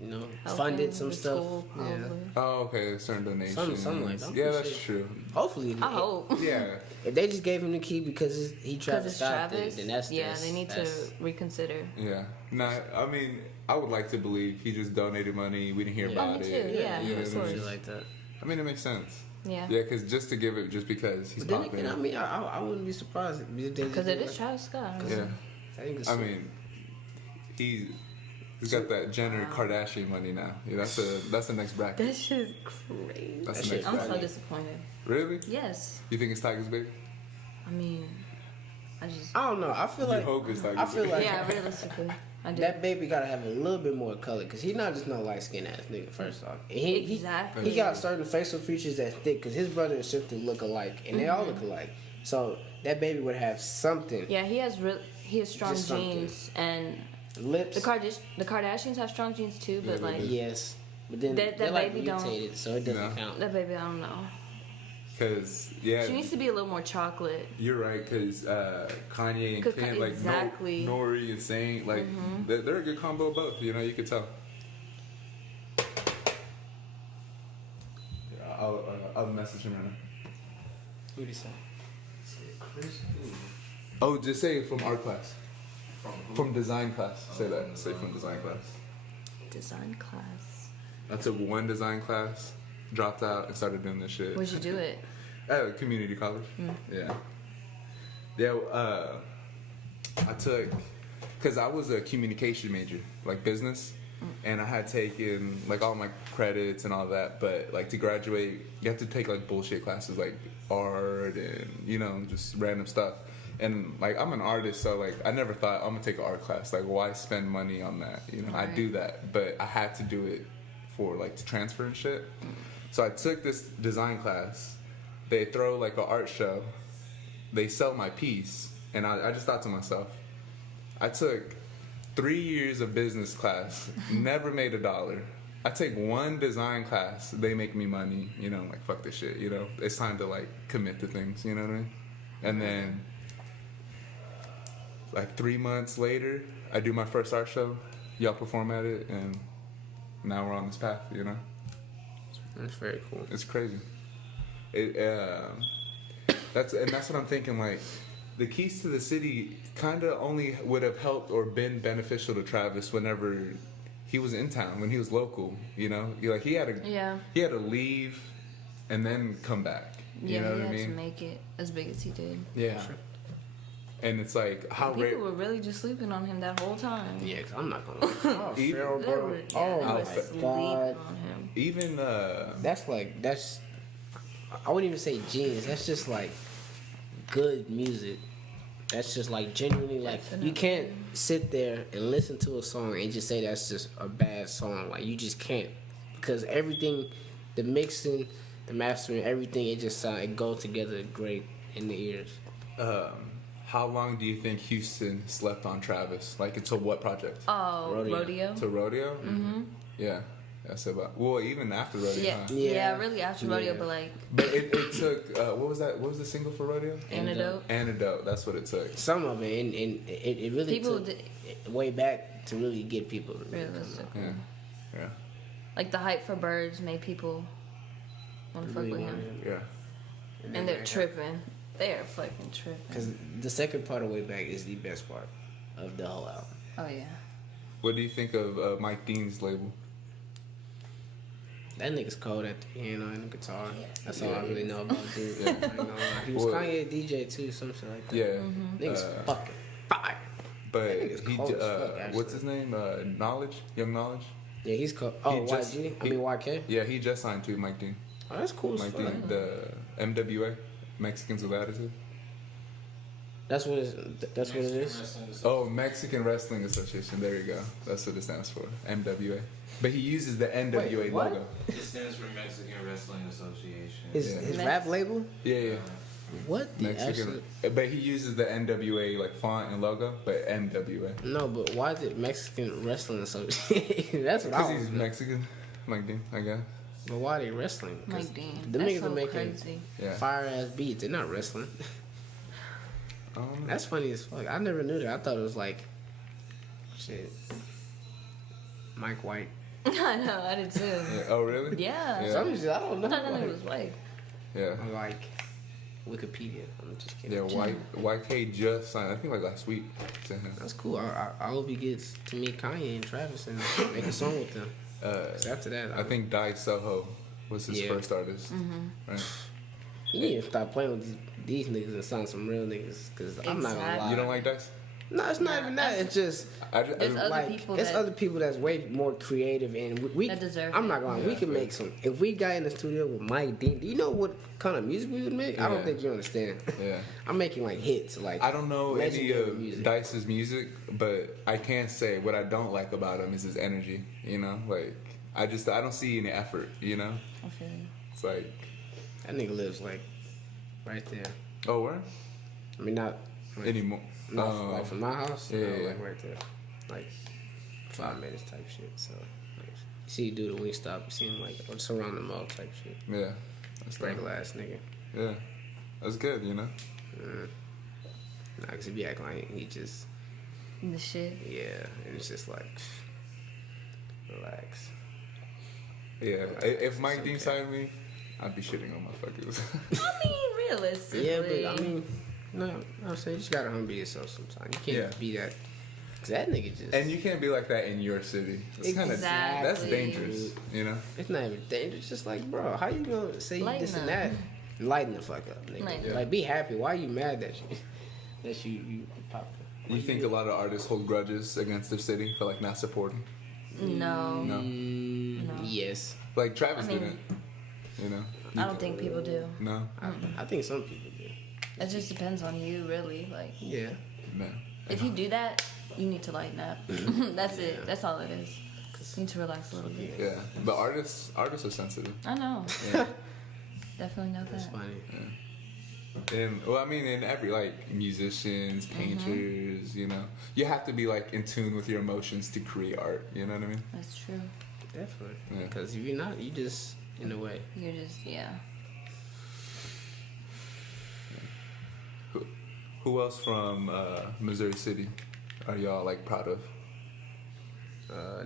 Helping funded some the stuff. school, Yeah. probably. Oh, okay, certain donations. Something like that. I'm Yeah, pretty that's sure. true. Hopefully, I hope. Yeah. if they just gave him the key because he Because Travis it's Scott, Travis. then that's They need to reconsider. Yeah. No, I mean, I would like to believe he just donated money. We didn't hear Yeah. about Oh, me it. too, yeah, You know of what I course. mean? shit like that. I mean, it makes sense. Yeah. Yeah, because just to give it just because he's But then popular. again, I mean, I wouldn't be surprised if they just Because did it is Travis Scott. Yeah. I think it's I mean, he's got that Jenner Kardashian money now. Yeah, that's the next bracket. That shit is crazy. That's that the shit next I'm so bracket. disappointed. Really? Yes. You think it's Tiger's baby? I mean, I just. I don't know. I feel like you hope it's Tiger's I feel baby. like Yeah, realistically. I do. that baby gotta have a little bit more color because he's not just no light skinned ass nigga. First off, and Exactly. he got certain facial features that's thick because his brother and sister look alike, and they all look alike. So that baby would have something. Yeah, he has strong Just something. genes, and Lips. the Kardashians have strong genes too. But Yeah, they like do. Yes, but then That they're like baby don't- mutated, so it doesn't No. count. that baby, I don't know. Because, yeah, She needs to be a little more chocolate. you're right. Because Kanye and 'Cause Kim, like, exactly. Nori and Saint, like, they're a good combo of both. You know, you could tell. Yeah, I'll message him right now. Who'd he say? Oh, just say from art class. From design class. Say that. Say from design class. Design class. I took one design class, dropped out, and started doing this shit. Where'd you do it? At community college. Yeah. Yeah, I took, because I was a communication major, like business, and I had taken like all my credits and all that, but like to graduate, you have to take like bullshit classes like art and, just random stuff. And like I'm an artist, so like I never thought I'm gonna take an art class. Like why spend money on that? I Right. do that, but I had to do it for like to transfer and shit. So I took this design class. They throw like an art show. They sell my piece, and I just thought to myself, I took 3 years of business class, never made $1. I take one design class, they make me money. Like fuck this shit. It's time to like commit to things. You know what I mean? And then like 3 months later, I do my first art show. Y'all perform at it, and now we're on this path. You know, That's very cool. it's crazy. That's what I'm thinking. Like, the keys to the city kind of only would have helped or been beneficial to Travis whenever he was in town, when he was local. You know, he had to leave and then come back. You know what I mean? He had to make it as big as he did. Yeah. And it's like, how People rare. were really just sleeping on him that whole time. Yeah, because I'm not going to lie. They were sleeping on him. Even That's I wouldn't even say genius. That's just like good music. That's just like genuinely like, Definitely. you can't sit there and listen to a song and just say that's just a bad song. Like, you just can't, because everything, the mixing, the mastering, everything, it goes together great in the ears. how long do you think Houston slept on Travis? Like, until what project? Oh, Rodeo. To Rodeo? Mm-hmm. Yeah. That's about. Well, even after Rodeo. Yeah, Huh? yeah, really after Rodeo, but like. But it took. What was that? What was the single for Rodeo? Antidote. Antidote. That's what it took. Some of it, and it really took way back to really get people to really Realistic. Yeah. Like, the hype for Birds made people want to fuck with him. Yeah. And they're tripping. They're fucking tripping. Because the second part of Way Back is the best part of the whole album. Oh, yeah. What do you think of Mike Dean's label? That nigga's cold at the piano and the guitar. That's all Yeah. I really know about dude. I ain't gonna lie. He was Well, Kanye DJ too, some shit like that. Yeah. Niggas fucking fire. But That nigga's he, cold as fuck, actually. what's his name? Knowledge? Young Knowledge? Yeah, he's cold. Oh, YG? YK? Yeah, he just signed to Mike Dean. Oh, that's cool as Mike fuck. Dean, the MWA, Mexicans with Attitude. That's what it is? Oh, Mexican Wrestling Association. There you go. That's what it stands for. MWA. But he uses the NWA Wait, what? logo. It stands for Mexican Wrestling Association. His rap label? Yeah. What the Mexican. actually? But he uses the NWA like font and logo, but MWA. No, but why is it Mexican Wrestling Association? That's what I Because was. he's Mexican, Mike Dean, I guess. But why are they wrestling? 'Cause Mike Dean. The That's niggas so are making crazy. Yeah. fire ass beats. They're not wrestling. That's funny as fuck. I never knew that. I thought it was like, shit, Mike White. I know, I did too. Yeah. Oh, really? Yeah. Yeah. Some shit I don't know. I thought that nigga was white. Yeah. I'm like Wikipedia. I'm just kidding. Yeah, YK just signed, I think like last week, to him. That's cool. I hope he gets to meet Kanye and Travis and make a song with them. 'Cause after that, I think Dai Soho was his Yeah. first artist. Right? you need to stop playing with these niggas and sign some real niggas. Because I'm not gonna lie. You don't like Dice? No, it's not even that. It's just There's other like people it's that- other people that's way more creative and we That deserve I'm it. not gonna lie, we Yeah, can but- make some. If we got in the studio with Mike Dean, do you know what kind of music we would make? I don't Yeah. think you understand. Yeah. I'm making like hits. Like I don't know any legendary of music. Dice's music, but I can say what I don't like about him is his energy. You know, like I don't see any effort. You know, I feel you. it's like, That nigga lives like right there. oh, where? I mean, not like, Anymore? No, like from my house. Yeah, no, yeah. like right there, like 5 minutes type shit. So like, you see, you do the wing stop. You see him like or surround the mall type shit. Yeah, that's Regular ass nigga. Yeah, that's good. You know. Nah, cause he be acting like he just The shit. yeah, and it's just like relax. Yeah, if Mike Dean signed me, I'd be shitting on motherfuckers. I mean, realistically. Yeah, but I mean, no, I'm saying you just gotta humble yourself sometimes. You can't Yeah. be that. Cause that nigga just. And you can't be like that in your city. It's kind of Exactly. that's dangerous. You know. It's not even dangerous. Just like, bro, how you gonna say Lighten this and up. that? Lighten the fuck up, nigga. Lighten up. Like, be happy. Why are you mad that you popular? You think a lot of artists hold grudges against their city for like not supporting? No. No. No. Yes, Like Travis I mean- didn't. You know. I don't think people do. No. I think some people do. It just depends on you, really. Like, Yeah, No. if you do that, you need to lighten up. That's it. That's all it is. You need to relax a little bit. Yeah. But artists are sensitive. I know. Yeah. Definitely know that's that. funny. And well, I mean, in every like musicians, painters, you know, you have to be like in tune with your emotions to create art. You know what I mean? That's true. Definitely. Yeah. Because if you're not, you just in a way. You're just, yeah. Who Who else from Missouri City are y'all like proud of?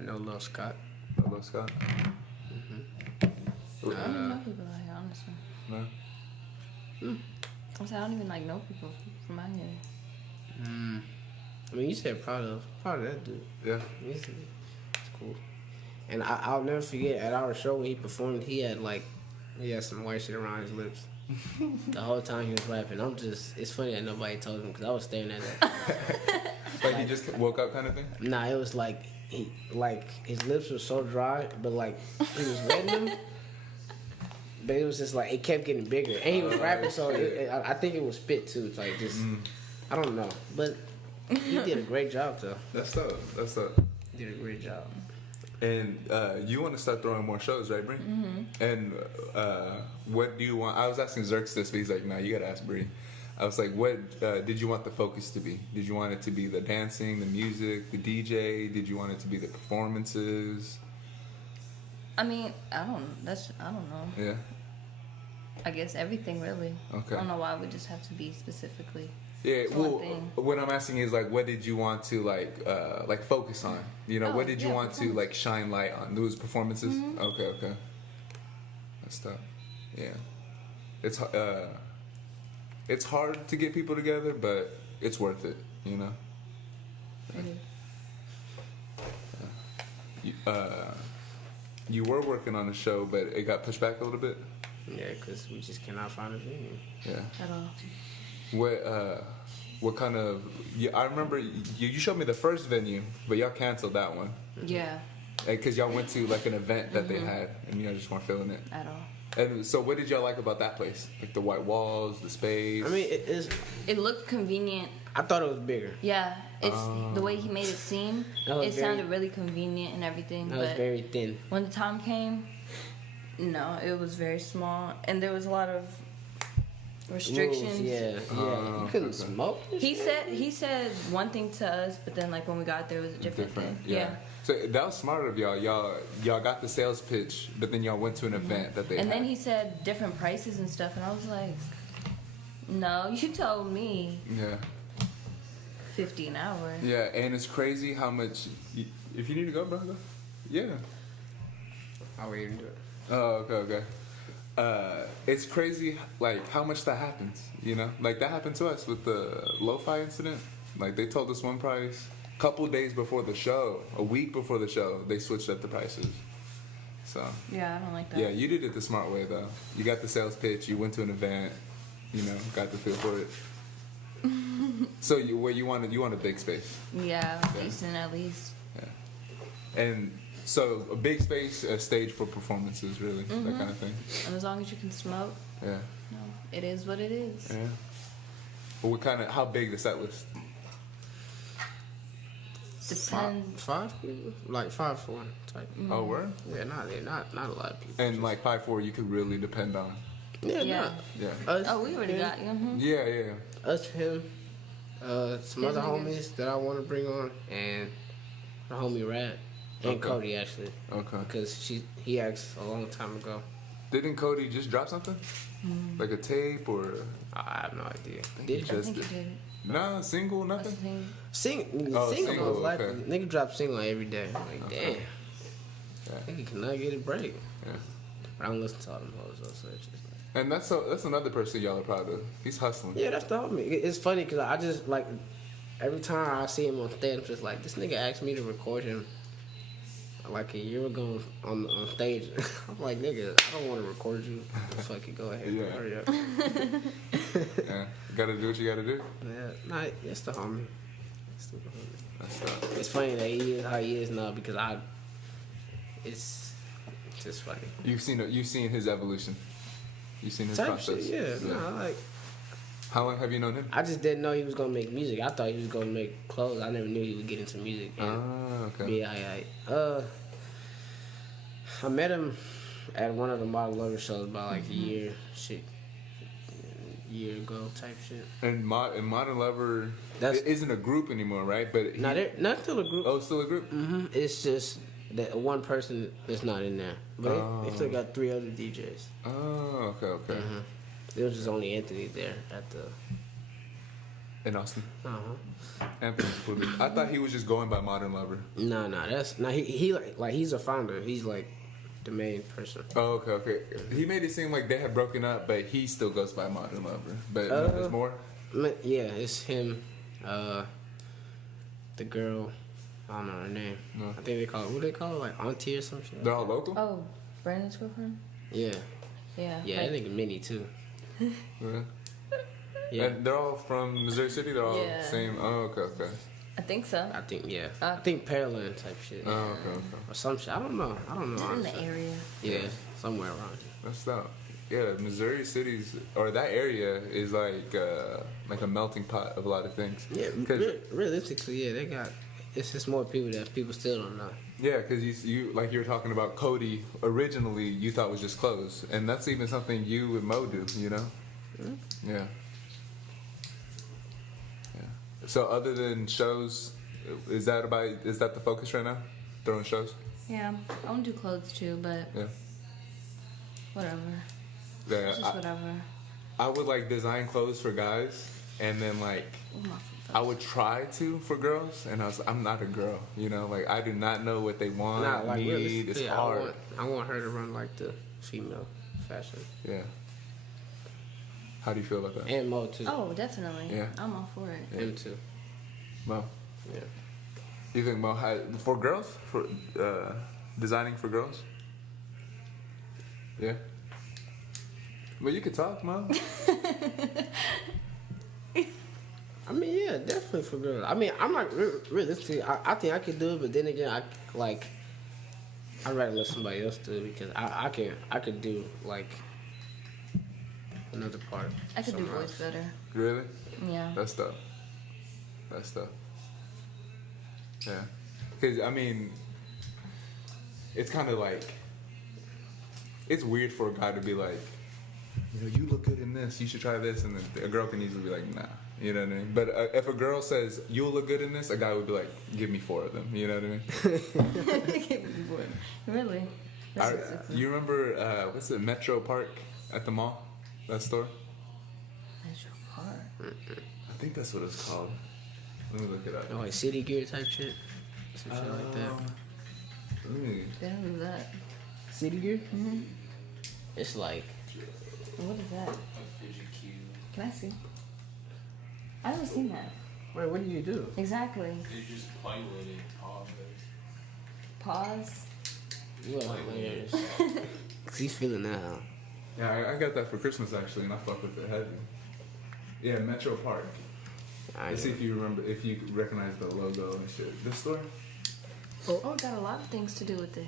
No Lil Scott. Hello, Scott. I don't even know people out here, honestly. No. I'm saying I don't even like know people from out here. I mean, you said proud of that dude. Yeah. It's cool. And I'll never forget at our show when he performed, he had some white shit around his lips. The whole time he was rapping. It's funny that nobody told him because I was staring at that. Like he just woke up kind of thing? Nah, it was like his lips were so dry, but like he was wetting them. But it was just like it kept getting bigger, and he was rapping, so I think it was spit too. It's like just I don't know, but he did a great job though. That's up. He did a great job. And you want to start throwing more shows, right, Bree? Mm-hmm. And what do you want? I was asking ZERX this, but he's like, "Nah, you gotta ask Bree." I was like, "What did you want the focus to be? Did you want it to be the dancing, the music, the DJ? Did you want it to be the performances?" I mean, I don't know. Yeah. I guess everything really. Okay. I don't know why it would just have to be specifically. Yeah, one well, thing. what I'm asking is like, what did you want to like focus on? You know, what did you want to like shine light on? Those performances. Mm-hmm. Okay. That's tough. Yeah, it's hard to get people together, but it's worth it. You know. It is. You were working on a show, but it got pushed back a little bit. Yeah, because we just cannot find a venue. Yeah. At all. What kind of? Yeah, I remember you showed me the first venue, but y'all canceled that one. Yeah. Because y'all went to like an event that they had, and y'all just weren't feeling it. At all. And so, what did y'all like about that place? Like the white walls, the space. I mean, It looked convenient. I thought it was bigger. Yeah, it's the way he made it seem. It sounded really convenient and everything. That was but very thin. when the time came, no, it was very small, and there was a lot of restrictions. Rules, yeah. You couldn't smoke. He said one thing to us, but then like when we got there, it was a different thing. Yeah. So that was smart of y'all. Y'all got the sales pitch, but then y'all went to an event that they. And had. then he said different prices and stuff, and I was like, no, you told me. Yeah. $50 an hour. Yeah, and it's crazy how much. If you need to go, bro, go. Yeah. I'll wait and do it. Oh, okay. It's crazy, like how much that happens. You know, like that happened to us with the lo-fi incident. Like they told us one price, couple days before the show, a week before the show, they switched up the prices. So. Yeah, I don't like that. Yeah, you did it the smart way though. You got the sales pitch. You went to an event. You know, got the feel for it. So you want a big space. Yeah, decent at least. Yeah. And so a big space, a stage for performances, really, that kind of thing. And as long as you can smoke, Yeah. no, it is what it is. Yeah. Well, how big the set list? Depends. Five people? Like 5-4 type. Oh, word? Yeah, not a lot of people. And like 5-4, you could really depend on. Yeah. Yeah. Us, Oh, we already him, got you. Yeah. us, him, some other niggas. homies that I want to bring on, and the homie Rad and Okay. Cody actually, Okay. because he asked a long time ago. Didn't Cody just drop something? Like a tape or? I have no idea. he Did I just think you did. did. No, single, That's the nothing. thing. single single, most likely. okay. Nigga drop single every day. I'm like, damn. Yeah. Nigga cannot get a break. Yeah. But I don't listen to all them hoes though, so it's just like. And that's another person y'all are proud of. He's hustling. Yeah, that's the homie. It's funny because I just like every time I see him on stage, I'm just like, this nigga asked me to record him like a year ago on stage. I'm like, nigga, I don't want to record you. Fucking go ahead, Yeah. hurry up. Yeah. Gotta do what you gotta do. Yeah, nah, it's the homie. It's the homie. That's tough. It's funny that he is how he is now because it's just funny. You've seen his evolution. You've seen his Type process. shit, yeah. Nah, like How long have you known him? I just didn't know he was gonna make music. I thought he was gonna make clothes. I never knew he would get into music. Okay. Yeah, I met him at one of the Model Lover shows about like a year ago type shit. And Modern Lover That's- it isn't a group anymore, right? But Now they're not still a group. oh, still a group. It's just that one person that's not in there, but they still got 3 other DJs. Oh, okay. There was just only Anthony there at the. In Austin. Uh-huh. I thought he was just going by Modern Lover. No, that's no. He like he's a founder. He's like the main person. Oh, okay. He made it seem like they had broken up, but he still goes by Modern Lover. But no, there's more. Yeah, it's him. The girl. I don't know her name. No. I think they call it. What do they call it? Like auntie or some shit. They're all local. Oh, Brandon's girlfriend? Yeah. Yeah. Yeah, I think Minnie too. Yeah. Yeah. And they're all from Missouri City. They're all Yeah. same. Oh, okay. I think so. I think I think Pearland type shit. Oh, okay. Or some shit. I don't know. It's in the honestly. area. Yeah, somewhere around here. That's dope. Yeah, Missouri cities or that area is like a melting pot of a lot of things. Yeah, realistically, yeah, they got. It's just more people that people still don't know. Yeah, because you like you were talking about Cody. Originally, you thought was just clothes, and that's even something you and Mo do. You know. Mm-hmm. Yeah. So other than shows, is that the focus right now? Throwing shows? Yeah, I want to do clothes too, but Yeah. whatever. Yeah. It's just whatever. I would like design clothes for guys, and then like Ooh, my I would try to for girls, and I'm not a girl, you know. Like I do not know what they want, Not like need. It's hard. I want her to run like the female fashion. Yeah. How do you feel about that? And Mo too. Oh, definitely. Yeah. I'm all for it. Him too. Mo, Yeah. you think Mo for girls for designing for girls? Yeah. Well, you could talk, Mo. I mean, yeah, definitely for girls. I mean, I'm like realistically, I think I could do it, but then again, I'd rather let somebody else do it because I could do like another part. I could do somewhere boys else. better. Really? Yeah. That's tough. Yeah. Because, I mean, it's kind of like, it's weird for a guy to be like, you know, you look good in this, you should try this. And then a girl can easily be like, nah. You know what I mean? But if a girl says, you'll look good in this, a guy would be like, give me 4 of them. You know what I mean? Really? You remember, what's it, Metro Park at the mall? That store? Metro Park. I think that's what it's called. Let me look it up. Oh, like city gear type shit, some shit like that. Let me. They don't do that. City gear? Mm-hmm. It's like What is that? A fidget cube. Can I see? I've never seen that. wait, what do you do? Exactly. You just play with it. Pause. You are hilarious. Cause he's feeling that. Huh? Yeah, I got that for Christmas actually, and I fuck with it heavy. Yeah, Metro Park. Let's see if you remember, if you recognize the logo and shit. This store? Oh, it got a lot of things to do with it.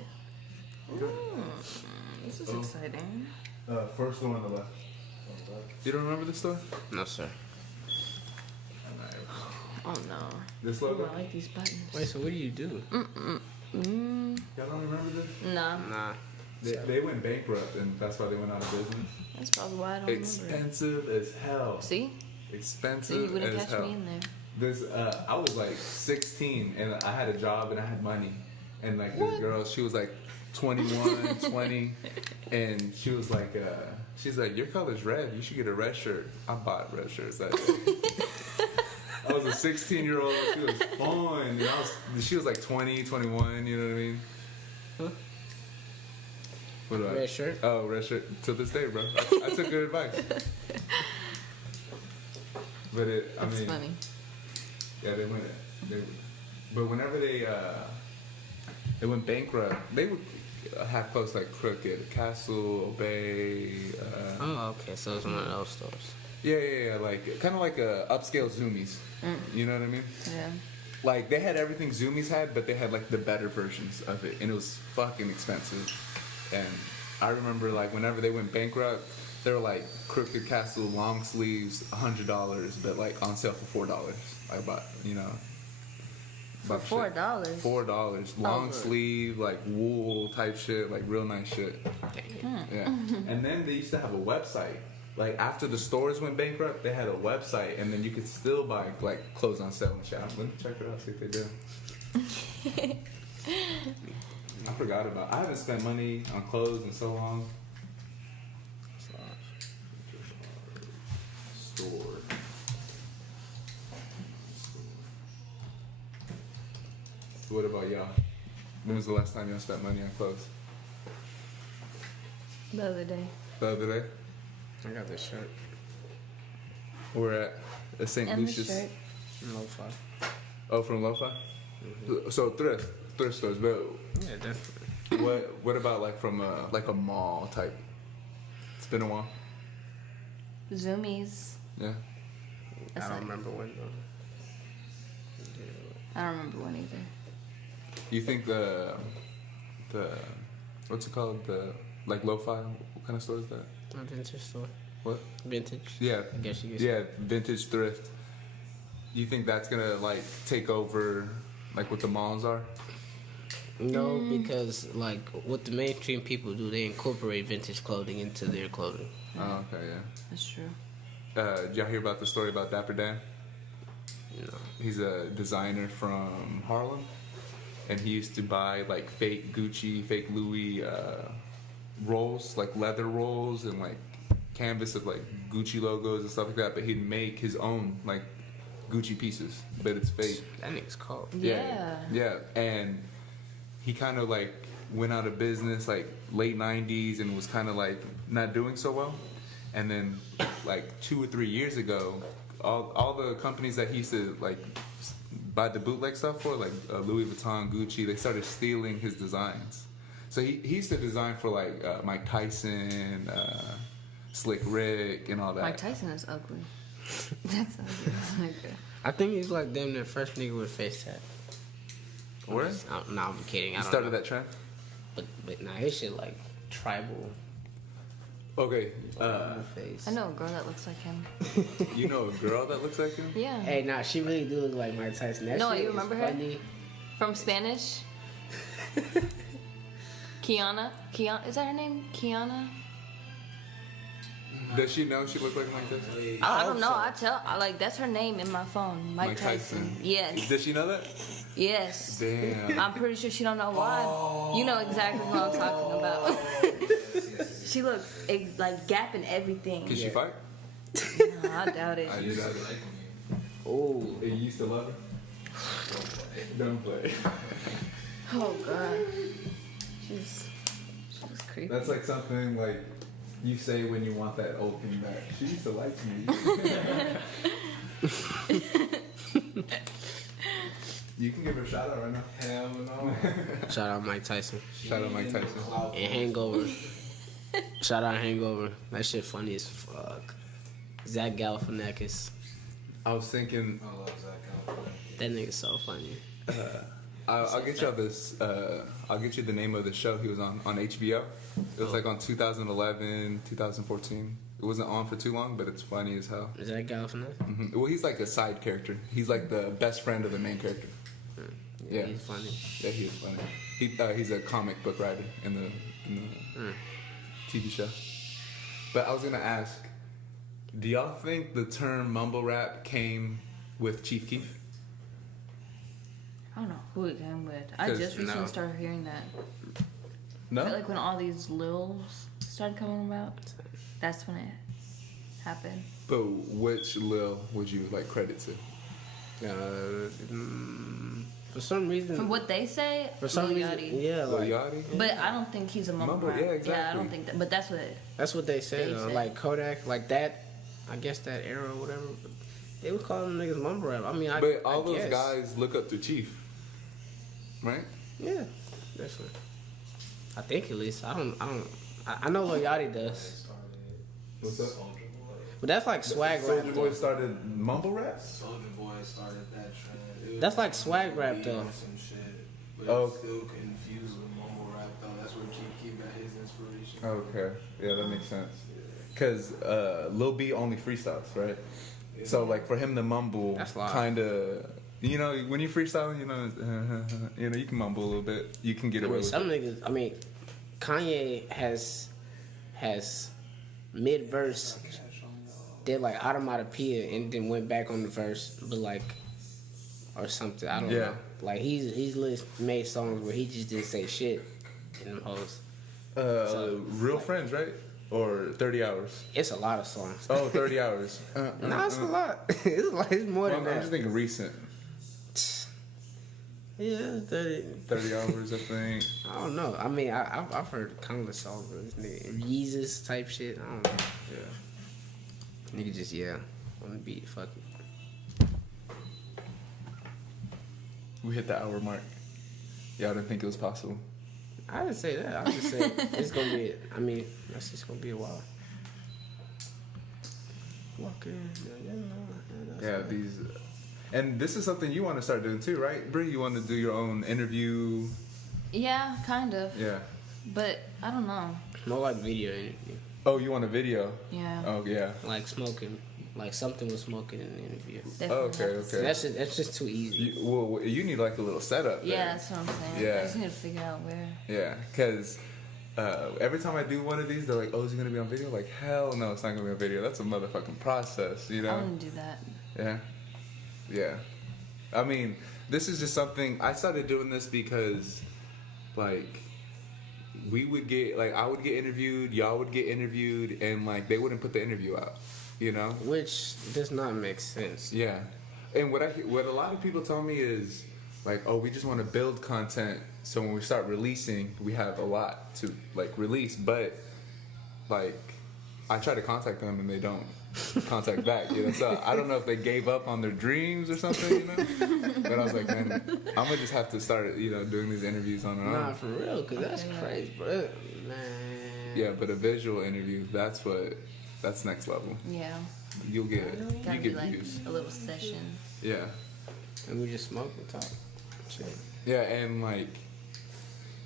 This is Oh. exciting. First one on the left. You don't remember this store? No, sir. Oh no. This Ooh, logo? I like these buttons. Wait, so what do you do? Y'all don't remember this? Nah, Nah. They went bankrupt, and that's why they went out of business. that's probably why I don't remember. Expensive as hell. See? Expensive See, you wouldn't as catch hell. me in there. This I was like 16 and I had a job and I had money, and like this girl, she was like 21, 20, and she was like, she's like, your color's red, you should get a red shirt. I bought red shirts that day. I was a 16-year-old. She was fun. And she was like 20, 21. You know what I mean? Huh? What do I? Red shirt? Oh, red shirt. To this day, bro. I took good advice. But I That's mean, funny. yeah, they went. But whenever they went bankrupt, they would have clothes like Crooked, Castle, Bay. Oh, okay. So it's one of those stores. Yeah. Like kind of like upscale Zoomies. You know what I mean? Yeah. Like they had everything Zoomies had, but they had like the better versions of it, and it was fucking expensive. And I remember like whenever they went bankrupt, they were like Crooked Castle long sleeves, $100, but like on sale for $4. I bought, you know. For $4? $4, long sleeve, like wool type shit, like real nice shit. Yeah. And then they used to have a website. Like after the stores went bankrupt, they had a website, and then you could still buy like clothes on sale and shit. Let me check it out, see if they do. I forgot about. I haven't spent money on clothes in so long. Store. What about y'all? When was the last time y'all spent money on clothes? The other day. The other day? I got this shirt. We're at St. And the Lucius. shirt. Lo-fi. Oh, from Lo-Fi? So thrift stores, but Yeah, definitely. what about like from like a mall type? It's been a while. Zoomies. Yeah. That's I don't it. remember when though. I don't remember one either. You think the what's it called, the like lo-fi, what kind of store is that? A vintage store. What? Vintage. Yeah. I guess you could Yeah, vintage thrift. You think that's gonna like take over like what the malls are? No, because like what the mainstream people do, they incorporate vintage clothing into their clothing. Oh, okay, yeah. That's true. Did y'all hear about the story about Dapper Dan? No. He's a designer from Harlem, and he used to buy like fake Gucci, fake Louis rolls, like leather rolls, and like canvas of like Gucci logos and stuff like that. But he'd make his own like Gucci pieces, but it's fake. That nigga's cold. Yeah. Yeah, and he kind of like went out of business like late '90s and was kind of like not doing so well. And then like 2 or 3 years ago, all the companies that he used to like buy the bootleg stuff for, like Louis Vuitton, Gucci, they started stealing his designs. So he used to design for like Mike Tyson, Slick Rick, and all that. Mike Tyson is ugly. That's ugly. Okay. I think he's like damn near first nigga with a face tat. Where? No, I'm kidding. I He don't started know. that trend. But nah, his shit like tribal. Okay, Face. I know a girl that looks like him. you know a girl that looks like him? Yeah. Hey, nah, she really do look like Mike Tyson. That No, shit you is remember her? funny. From Spanish. Kiana. Is that her name? Kiana? Does she know she looked like Mike Tyson? I hope don't know. so. That's her name in my phone. Mike Tyson. Yes. Does she know that? Yes. Damn. I'm pretty sure she don't know why. You know exactly what I'm talking about. She looks like Gap and everything. Can she fight? No, I doubt it. I do that. Oh, You used to love her? Don't play. Oh god. She was creepy. That's like something like you say when you want that old thing back. She used to like me. You can give her a shout out right now. Hell no. shout out Mike Tyson Shout out Mike Tyson. and Hangover. Shout out Hangover. That shit funny as fuck. Zach Galifianakis. I was thinking, I love Zach Galifianakis. That nigga's so funny. I'll get y'all this. I'll get you the name of the show he was on HBO. It was like on 2011, 2014. It wasn't on for too long, but it's funny as hell. Is that Galifianakis? Well, he's like a side character. He's like the best friend of the main character. Yeah. He's funny. Yeah, he is funny. He's a comic book writer in the TV show. But I was gonna ask, do y'all think the term mumble rap came with Chief Keef? I don't know who it came with. I 'Cause just recently no. started hearing that. No. I feel like when all these Lils started coming about, that's when it happened. But which Lil would you like credit to? For some reason. From what they say, For some Lil reason, Yachty. yeah, Lil like Yachty? But I don't think he's a mumble Mumble, rap. yeah, Yeah, I exactly. don't think that. But that's what. that's what they said. They said. Like Kodak, like that. I guess that era or whatever. They would call them niggas mumble rap. I mean, But all I those guess. guys look up to Chief, right? Yeah, definitely. I think at least. I know Lil Yachty does, What's up? Soulja Boy. but that's like swag rap. Soulja Though. Boy started mumble rap. Soulja Boy started that trend. It was That's like swag rap, beat though. on Some shit, but Oh. it's still confused with mumble rap though. That's where Keith got his inspiration. Okay, yeah, that makes sense. Cause Lil B only freestyles, right? So like for him to mumble, That's live. kind of, you know, when you freestyle, you know, you can mumble a little bit. You can get I away mean, with some it. niggas. I mean, Kanye has mid verse did like automatopoeia and then went back on the verse, but like or something. I don't Yeah. know. Like he's made songs where he just didn't say shit in them hoes. Real Friends, right? Or 30 hours. It's a lot of songs. Oh, 30 hours. No, it's a lot. It's more Well, than I'm that. just thinking recent. Yeah, 30. 30 hours, I think. I don't know. I mean, I've heard countless songs of this nigga. Yeezus type shit. I don't know. Yeah. Nigga just, on the beat. Fuck it. We hit the hour mark. Y'all didn't think it was possible. I didn't say that. I just said it's gonna be. I mean, that's just gonna be a while. Walking. Yeah, these. And this is something you want to start doing too, right, Bree? You want to do your own interview? Yeah, kind of. Yeah. But I don't know. More like video interview. Oh, you want a video? Yeah. Oh, yeah. Like smoking. Like something with smoking in the interview. Definitely Okay, have to- okay. That's just too easy. You need like a little setup. Yeah, there. that's what I'm saying. Yeah. I just need to figure out where. Yeah, because every time I do one of these, they're like, "Oh, is it gonna be on video?" Like, hell no, it's not gonna be on video. That's a motherfucking process, you know? I want to do that. Yeah, yeah. I mean, this is just something I started doing this because, like, we would get like I would get interviewed, y'all would get interviewed, and like they wouldn't put the interview out, you know? Which does not make sense. Yeah, and what a lot of people tell me is like, oh, we just want to build content, so when we start releasing, we have a lot to like release. But like, I try to contact them and they don't contact back. You know, so I don't know if they gave up on their dreams or something. You know, but I was like, man, I'm gonna just have to start, doing these interviews on our own. Nah, for real, cause that's crazy, bro. Man. Yeah, but a visual interview, that's next level. Yeah. You Gotta be get like views. a little session. Yeah. And we just smoke and talk. Shit. Yeah, and like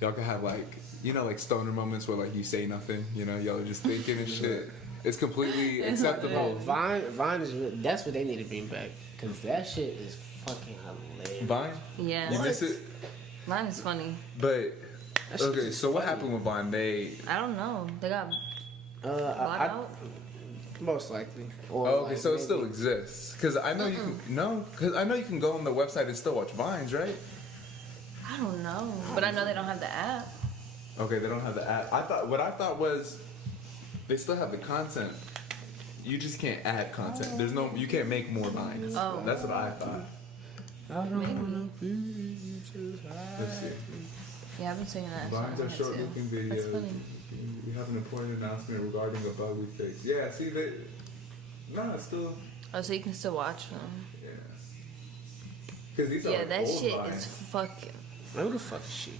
y'all can have like like stoner moments where like you say nothing, y'all are just thinking and shit. It's completely acceptable. Vine is that's what they need to bring back, cause that shit is fucking hilarious. Vine? Yeah. You miss it? Mine is funny. But That shit okay, is so what funny. happened with Vine? I don't know. They got bought I out. most likely. Or Okay, like so it maybe- still exists. Cause I know you can go on the website and still watch Vines, right? I don't know, but I know they don't have the app. Okay, they don't have the app. What I thought was they still have the content. You just can't add content. You can't make more Vines. Oh. That's what I thought. Maybe. Let's see. Yeah, I've been saying that. so Vines I are had short to. looking That's videos. funny. We have an important announcement regarding a bug we fixed. Yeah, see that? No, it's still. Oh, so you can still watch them. Yeah. Because these are Yeah, like that old shit Vines. is fucking. Who the fuck is she?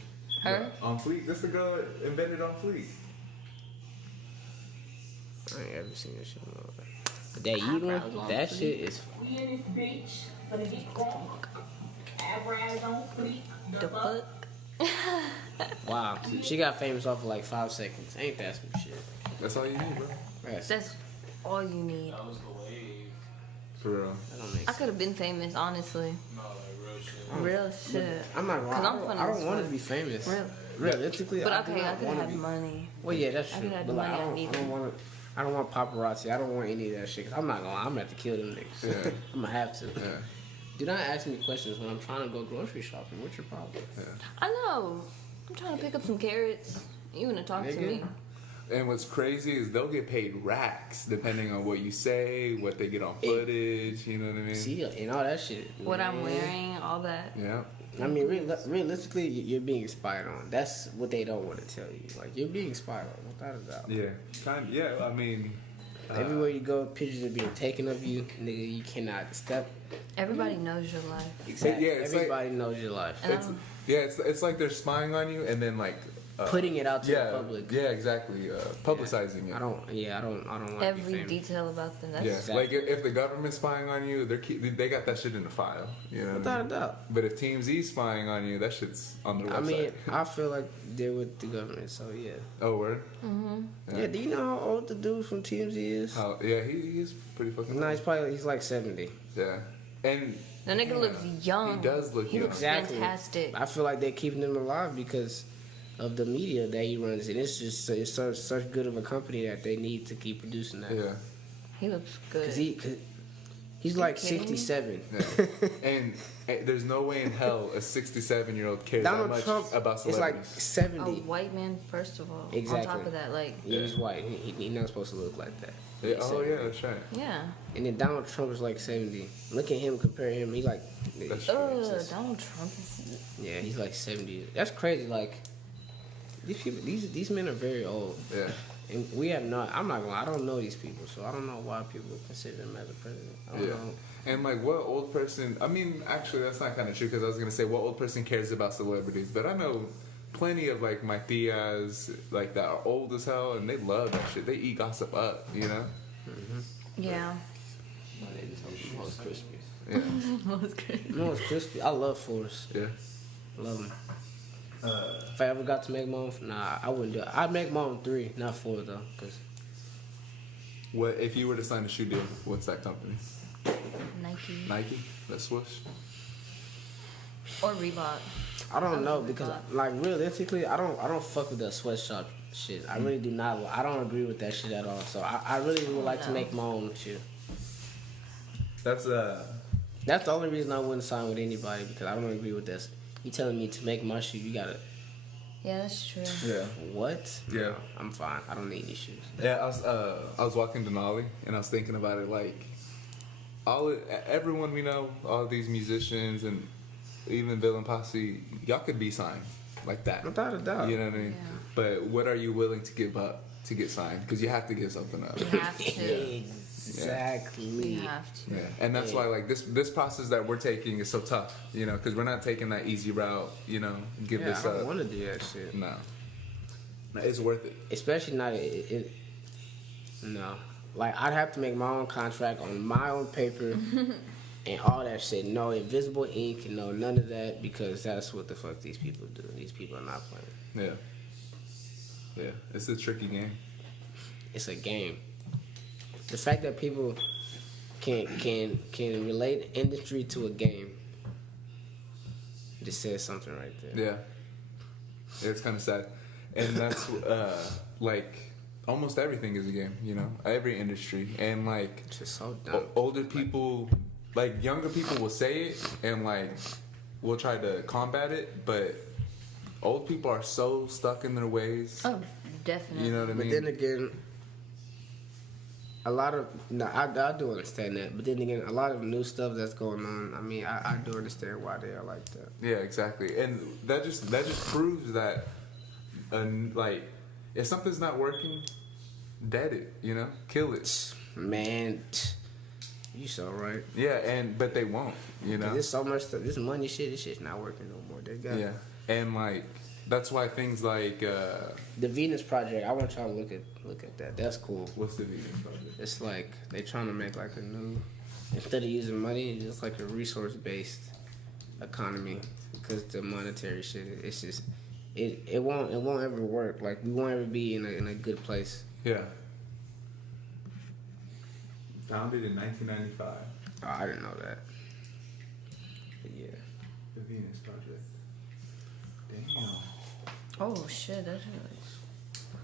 Her? Yeah, on Fleek. This the girl that invented on Fleek. I ain't ever seen that shit. But that Eyebrows one, on that fleek. shit is. We in this bitch for the big walk. Eyebrows on fleek. The fuck? Wow. She got famous off of like 5 seconds. Ain't that some shit? That's all you need, bro. That's all you need. That was the wave. For real. That don't make I sense. could have been famous, honestly. No, like real shit. Real shit. I'm not Cause wrong. I'm funny I as don't want fuck. to be famous. Real. Realistically, But I do okay, I not could want to have be. money. Well, yeah, that's I true. could have But the like, money I I needed. don't want to. I don't want paparazzi. I don't want any of that shit. 'Cause I'm not gonna lie. I'm gonna have to kill them niggas. Yeah. I'm gonna have to. Yeah. Do not ask me questions when I'm trying to go grocery shopping. What's your problem? I know. I'm trying to pick up some carrots. You want to talk to Nigga. me? And what's crazy is they'll get paid racks depending on what you say, what they get on footage. You know what I mean? See, and all that shit. What I'm man. wearing, all that. Yeah. I mean, realistically, you're being spied on. That's what they don't want to tell you. Like, you're being spied on, without a doubt. Yeah. Yeah. I mean. Everywhere you go, pictures are being taken of you. Nigga, you cannot step. Everybody knows your life. Exactly. Yeah, it's like- Everybody knows your life. And It's it's like they're spying on you and then like Putting it out to the public. Yeah, exactly. Publicizing it. I don't want to be every famous. detail about them. That's Yeah, Exactly. like if the government's spying on you, they got that shit in the file. You know what I Without a mean? doubt. But if TMZ's spying on you, that shit's on their website. I mean, I feel like they're with the government, so yeah. Oh, word? Yeah, do you know how old the dude from TMZ is? Oh, yeah, he's pretty fucking No, he's like 70. Yeah. And the nigga looks young. he does look He young. looks Exactly. fantastic. I feel like they're keeping him alive because of the media that he runs, and it's just it's such good of a company that they need to keep producing that. Yeah. He looks good. Cause He's like kidding me? 67. Yeah. And there's no way in hell a 67-year-old cares that Donald much Trump about is like celebrities. A 70. white man, first of all. Exactly. On top of that, like, Yeah, he's white. He's not supposed to look like that. Yeah, He's oh 70. yeah, that's right. yeah. And then Donald Trump is like 70. Look at him, compare him. He like, That's Donald Trump is. yeah, he's like 70. That's crazy. Like these people, these men are very old. Yeah. And we have not. I'm not gonna. I don't know these people, so I don't know why people consider him as a president. I don't Yeah. know. And like, what old person? I mean, actually, that's not kind of true because I was gonna say what old person cares about celebrities, but I know plenty of like my tias like that are old as hell and they love that shit. They eat gossip up, you know. Yeah. Most crispy. Yeah. Most good. Most crispy. I love Forrest. Yeah. Love him. If I ever got to make my own, nah, I wouldn't do it. I'd make my own 3, not 4 though, cause What if you were to sign a shoe deal? What's that company? Nike. Nike. That's swoosh. Or Reebok. I don't know would because Reebok. like realistically, I don't fuck with that sweatshop shit. I really do not. I don't agree with that shit at all. So I really would like to No. make my own shoe. That's That's the only reason I wouldn't sign with anybody because I don't agree with this. You telling me to make my shoe, you gotta Yeah, that's true. yeah. what? Yeah. No, I'm fine. I don't need any shoes. Yeah, I was walking Denali and I was thinking about it like everyone we know, all these musicians and even Villain Posse, y'all could be signed like that. Without a doubt. You know what I mean? Yeah. But what are you willing to give up to get signed? Because you have to give something up. You have to. Exactly. You have to. Yeah, and that's why like this process that we're taking is so tough, you know, because we're not taking that easy route, you know, give Yeah, this I don't up. want to do that shit. No, it's worth it. Especially not no. Like I'd have to make my own contract on my own paper and all that shit. No invisible ink, no none of that because that's what the fuck these people do. These people are not playing. Yeah, it's a tricky game. It's a game. The fact that people can relate industry to a game just says something right there. Yeah, it's kind of sad, and that's like almost everything is a game, you know, every industry, and like It's just so dumb. older people, like younger people will say it and like we'll try to combat it, but old people are so stuck in their ways. Oh, definitely. You know what I But mean? then again, a lot of I do understand that. But then again, a lot of new stuff that's going on. I mean, I do understand why they are like that. Yeah, exactly, and that just proves that, like, if something's not working, dead it, you know, kill it. Man, you so right. Yeah, but they won't, you know. There's so much stuff. This money shit. This shit's not working no more. They got Yeah, and like that's why things like the Venus Project. I want y'all to look at that. That's cool. what's the Venus Project? It's like they trying to make like a new, instead of using money, it's just like a resource based economy because the monetary shit. It's just it won't ever work. Like we won't ever be in a good place. Yeah. Founded in 1995, Oh, I didn't know that. But yeah. the Venus Project. Damn. Oh shit, that's really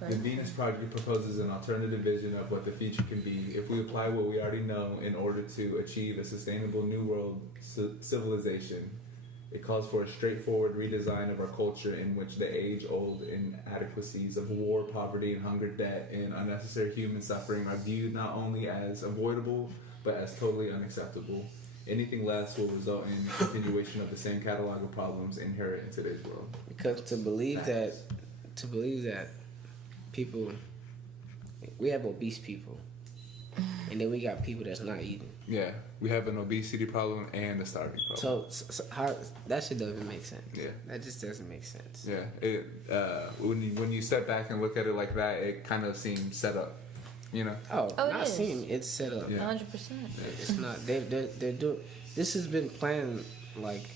The crazy. Venus Project proposes an alternative vision of what the future can be if we apply what we already know in order to achieve a sustainable new world civilization. It calls for a straightforward redesign of our culture in which the age-old inadequacies of war, poverty, and hunger, debt, and unnecessary human suffering are viewed not only as avoidable, but as totally unacceptable. Anything less will result in continuation of the same catalog of problems inherent in today's world. Because to believe that people, we have obese people, and then we got people that's not eating. Yeah, we have an obesity problem and a starving problem. So how that shit doesn't make sense. Yeah. That just doesn't make sense. Yeah, it when you step back and look at it like that, it kind of seems set up, you know. Oh, Oh, it not is. seem it's set up. Yeah. 100%. It's not. They're doing. This has been planned like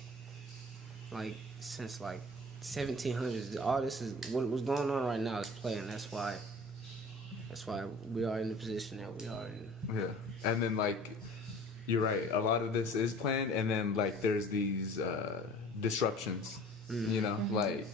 since like 1700s. All this is what's going on right now is planned. That's why we are in the position that we are in. Yeah, and then like, you're right. A lot of this is planned, and then like there's these disruptions. You know, like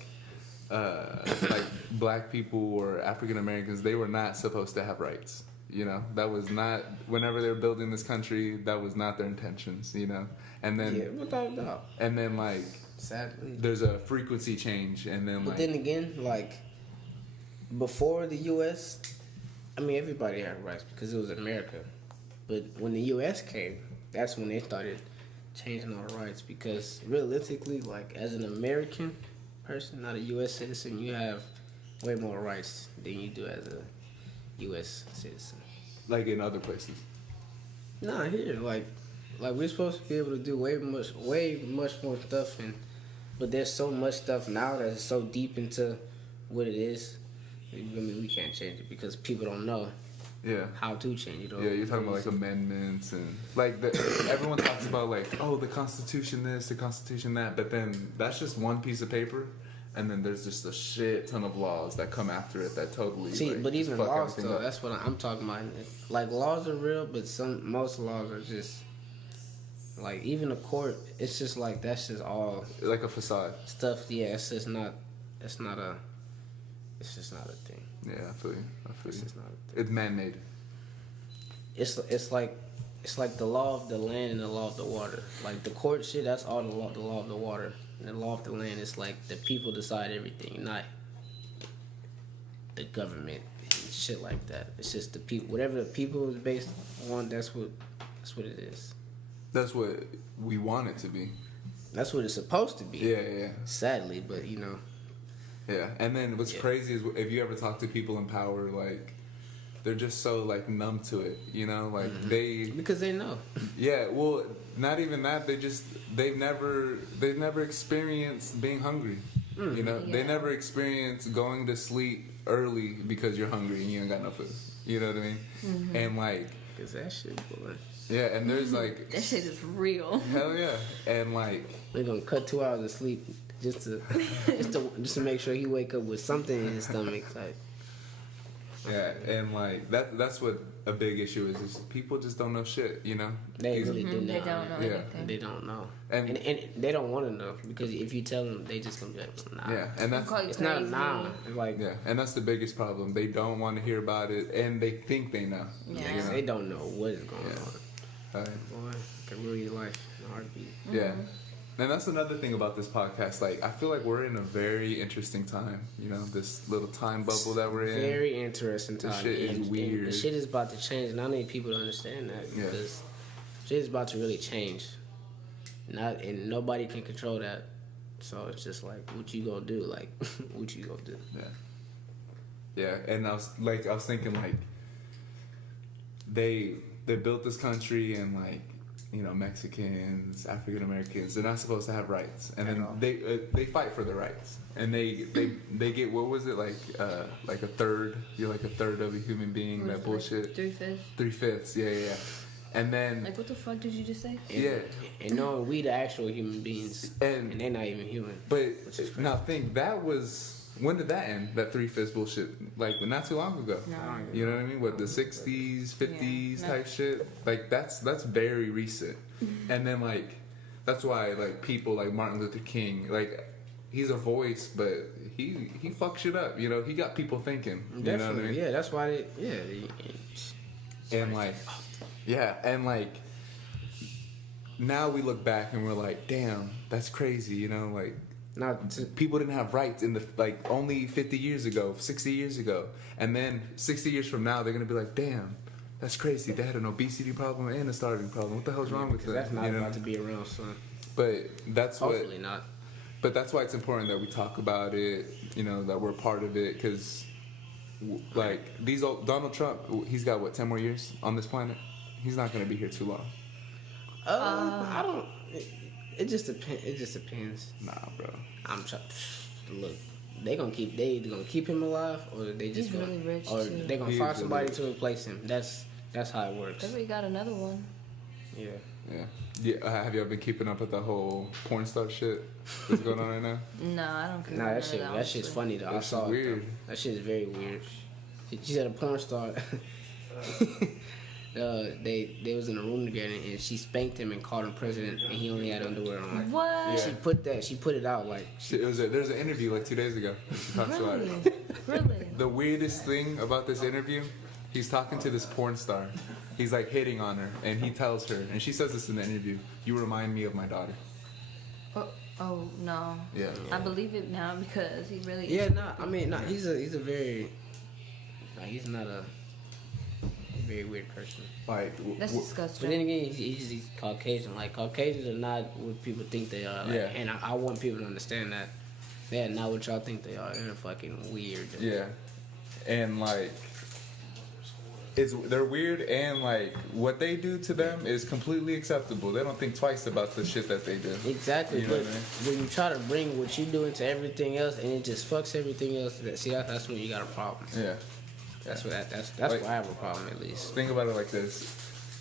black people or African Americans, they were not supposed to have rights. You know, that was not, whenever they were building this country, that was not their intentions, you know? And then, Yeah, without a doubt. and then like, Sadly. there's a frequency change, and then But like, then again, like, before the U.S., I mean, everybody had rights because it was America. But when the U.S. came, that's when they started changing all the rights because realistically, like, as an American person, not a U.S. citizen, you have way more rights than you do as a U.S. citizen. like in other places. Nah, here, like we're supposed to be able to do way much more stuff, but there's so much stuff now that's so deep into what it is. I mean, we can't change it because people don't know Yeah. how to change it. Yeah, you're talking about like amendments and like everyone talks about like, oh, the Constitution this, the Constitution that, but then that's just one piece of paper, and then there's just a shit ton of laws that come after it that totally See, like, but just even fuck laws everything though, up. that's what I'm talking about. Like laws are real, but most laws are just like even the court. It's just like that's just all Like a facade. stuff. Yeah, it's just not. It's not a. It's just not a thing. Yeah, I feel you. It's just not a thing. It's man-made. It's like the law of the land and the law of the water. Like the court shit, that's all the law of the water. And the law of the land is like the people decide everything, not the government and shit like that. It's just the people. Whatever the people is based on, that's what it is. That's what we want it to be. That's what it's supposed to be. Yeah. Sadly, but you know. Yeah, and then what's crazy is if you ever talk to people in power, like they're just so like numb to it, you know, like Because they know. yeah, well, not even that, they've never experienced being hungry, you know, they never experienced going to sleep early because you're hungry and you ain't got no food, you know what I mean? And like, Because that shit, boy. yeah, and there's like, That shit is real. hell yeah, and like, They're gonna cut 2 hours of sleep just to make sure he wake up with something in his stomach. Like, yeah, and like that's what a big issue is people just don't know shit, you know. they really do They not. don't know Yeah. anything. They don't know, And- and they don't want to know because if you tell them, they just gonna be like, nah. Yeah, and that's Call you It's not a crazy. nah. It's like yeah, and that's the biggest problem. They don't want to hear about it, and they think they know. Yeah. you know? they don't know what is going Yeah. on. Boy, it can ruin your life in a heartbeat. Yeah. And that's another thing about this podcast. Like, I feel like we're in a very interesting time. You know, this little time bubble that we're in. Very interesting time. shit is and weird. the shit is about to change, and I need people to understand that Yeah. because shit is about to really change. And nobody can control that. So it's just like, what you gonna do? Like, what you gonna do? Yeah. Yeah, and I was thinking like, they built this country and like, you know, Mexicans, African Americans, they're not supposed to have rights, and then they fight for their rights, and they get, what was it, like a third, you're like a third of a human being, that bullshit. 3/5. 3/5, yeah. And then Like, what the fuck did you just say? yeah, And knowing we the actual human beings, And- and they're not even human. but Which is crazy. now think, that was, when did that end? That 3/5 bullshit, like not too long ago. No. You know what I mean? What, the 60s, 50s Yeah. type shit? Like that's very recent. And then like that's why like people like Martin Luther King, like he's a voice, but he fucks shit up. You know, he got people thinking. You know what I Definitely, mean? yeah. That's why And like, yeah, and like now we look back and we're like, damn, that's crazy. You know, like. not to, People didn't have rights in the like only 50 years ago, 60 years ago, and then 60 years from now they're gonna be like, damn, that's crazy. They had an obesity problem and a starving problem. What the hell's wrong with that? that's not You know? about to be around soon. But that's what. Hopefully not. But that's why it's important that we talk about it. You know, that we're part of it, because like these old Donald Trump, he's got what, 10 more years on this planet. He's not gonna be here too long. I don't. It just depends. It just depends. Nah, bro. I'm trying. Look, they either gonna keep him alive, or they just He's gonna, really rich, or too. they gonna He's find somebody really to replace him. That's how it works. They already got another one. Yeah. Yeah. Have you ever been keeping up with the whole porn star shit that's going on right now? No, I don't care. Nah, about that shit. none of That shit's honestly. funny though. I That's saw weird. it. Though. That shit is very weird. She said a porn star. They was in a room together and she spanked him and called him president and he only had underwear on. What? Yeah. She put it out like There's an interview like 2 days ago. She talks about Really? it. Really? The weirdest thing about this interview He's talking to this porn star. He's like hitting on her, and he tells her, and she says this in the interview, "You remind me of my daughter." Oh no. Yeah. I believe it now because he really. Yeah, he's a very, he's not a very weird person. Like, That's But disgusting. then again, he's Caucasian. Like, Caucasians are not what people think they are. Like, Yeah. And I want people to understand that they're not what y'all think they are. They're fucking weird. yeah, and like, they're weird, and like what they do to them is completely acceptable. They don't think twice about the shit that they do. Exactly. You know But what I mean? when you try to bring what you do into everything else, and it just fucks everything else, that's when you got a problem. Yeah. That's Like- where I have a problem, at least. Think about it like this.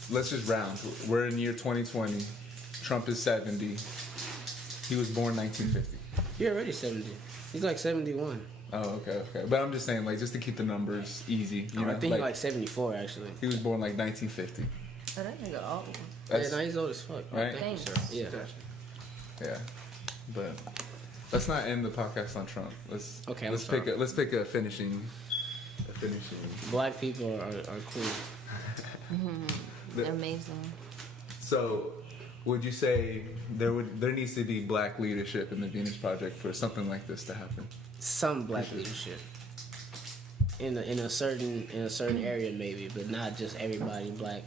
Let's just round. We're in year 2020. Trump is 70. He was born 1950. You're already 70. He's like 71. Oh, okay. But I'm just saying, like, just to keep the numbers easy. You know, I think he's like 74, actually. he was born like 1950. Oh, that nigga old. That's, Yeah, no, he's old as fuck. Right? Thank you, Thanks. sir. Yeah. yeah. But let's not end the podcast on Trump. Let's Okay, Let's I'm pick a finishing. Black people are cool. Amazing. So, would you say there needs to be black leadership in the Venus Project for something like this to happen? Some black leadership in a certain area maybe, but not just everybody black,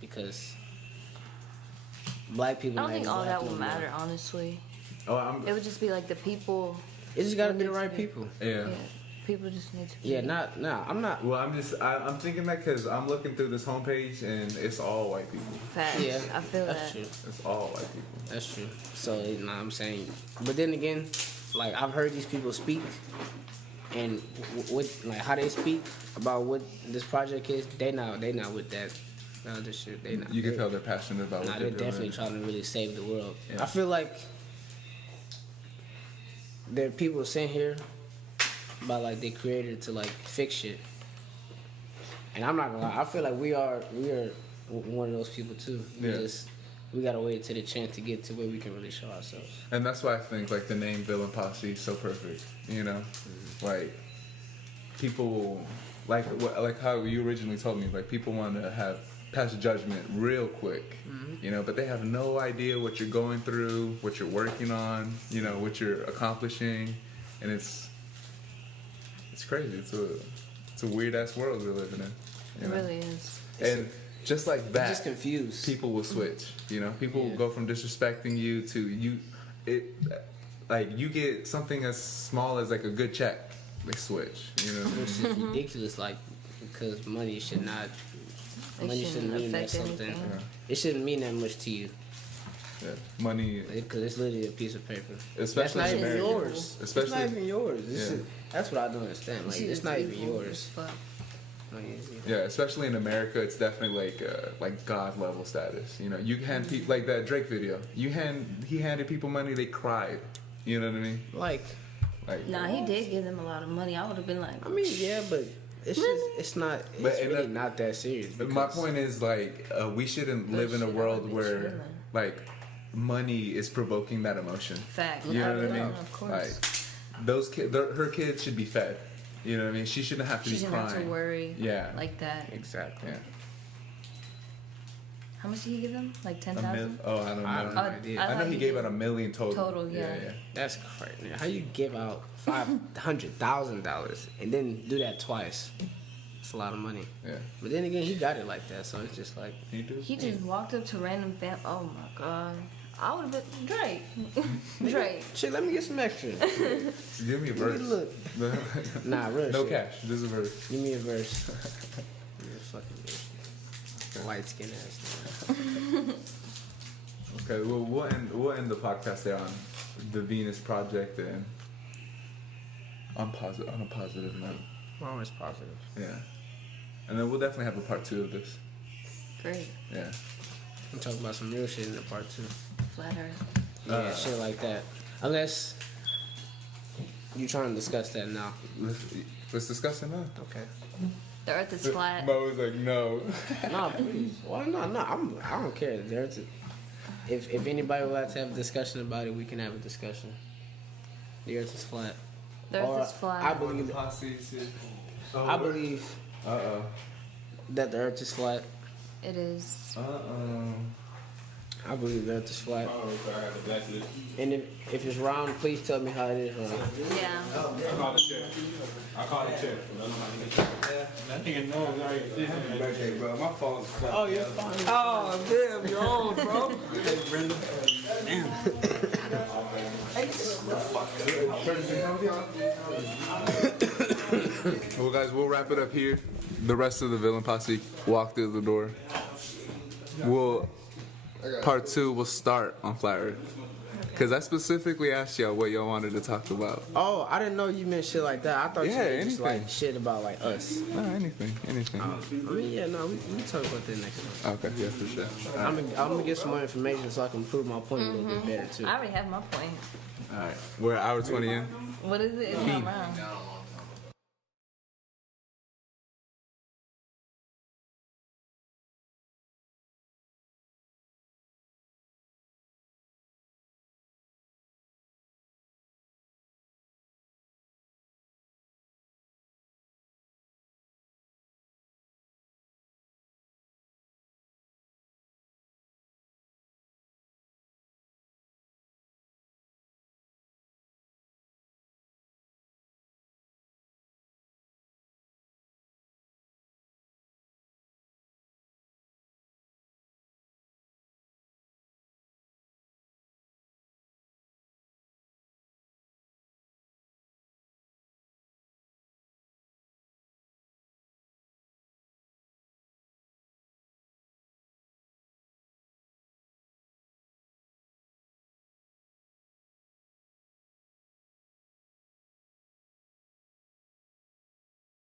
because black people. I don't not think even all black that will no more. matter, honestly. Oh, It would just be like the people. It just got to be the right people. yeah. Yeah. People just need to. Yeah, I'm not. Well, I'm thinking that because I'm looking through this homepage and it's all white people. Facts. Yeah, I feel that's that. true. It's all white people. That's true. So I'm saying, but then again, like I've heard these people speak, and what like how they speak about what this project is, they not with that. No, this shit. They not. You can tell they're passionate about Nah, what they're they're doing. definitely trying to really save the world. Yeah. I feel like there are people sitting here by like they created to like fix shit, and I'm not gonna lie. I feel like we are one of those people too. We gotta wait till the chance to get to where we can really show ourselves. And that's why I think like the name Villain Posse is so perfect. You know, like people like how you originally told me. Like people want to pass judgment real quick. You know, but they have no idea what you're going through, what you're working on. You know, what you're accomplishing, and it's crazy. It's a weird ass world we're living in. You It know? really is. And just like that, I'm just confused. people will switch. You know, people will Yeah. go from disrespecting you to you. Like you get something as small as like a good check, they switch. You know, Which is ridiculous. Like because money should not. It Money shouldn't mean that affect something. anything. It shouldn't mean that much to you yeah. Money, because it's literally a piece of paper. especially That's in not even America. yours. Especially, It's not even yours. Yeah. That's what I don't understand. Like it's not even yours. Fuck. yeah, especially in America, it's definitely like God level status. You know, you hand people like that Drake video. He handed people money, they cried. You know what I mean? Like Nah, he did give them a lot of money. I would have been like, I mean, yeah, but it's just it's not. It's But in really a- not that serious. But my because- point is like we shouldn't live in a shit, I world would be where chilling. like money is provoking that emotion. fact. You know what I mean? Of course. Like those her kids should be fed. You know what I mean? She shouldn't have to She be shouldn't crying. have to worry. Yeah. Like that. Exactly. Yeah. How much did he give them? Like I 10,000? don't know. I don't know. idea. I know thought he gave out $1 million total. Total, yeah. That's crazy. How you give out $500,000 and then do that twice? It's a lot of money. Yeah. But then again, he got it like that, so it's just like He do. He just walked up to random fam. Oh my god. I would have been Drake. Drake. shit. Let me get some extra. Give Give me a me verse. a look. Nah, real No shit. cash. This is a verse. Give me a verse. Give me a fucking verse. Light skin ass. Okay. Well, we'll end the podcast there on the Venus Project and on a positive note. We're always positive. Yeah. And then we'll definitely have a part 2 of this. Great. Yeah. I'm talking about some real shit in the part 2. Flat Earth. Yeah, shit like that. Unless you trying to discuss that now. Let's discuss it now. Okay. The Earth is flat. Mo was like, no. Nah, please. Why not? No, I don't care. If anybody would like to have a discussion about it, we can have a discussion. The Earth is flat. The Earth Or is flat. I believe. I believe. Uh-oh. that the Earth is flat? It is. I believe the Earth is flat. Oh, okay, I got the black list. And if it's round, please tell me how it is round. Yeah. I call the check. That nigga knows already. Happy birthday, bro. My phone's flat. Oh, you're fine. Oh, damn, you're old, bro. Hey, Brenda. Well, guys, we'll wrap it up here. The rest of the villain posse walk through the door. Part 2 will start on Flat Earth. Because I specifically asked y'all what y'all wanted to talk about. Oh, I didn't know you meant shit like that. I thought you meant just anything. like shit about like us. No, anything. I mean, yeah, no, we can talk about that next time. Okay, yeah, for sure. I'm gonna get some more information so I can prove my point a little bit better too. I already have my point. All right, we're at hour 20 in. What is it? It's not round.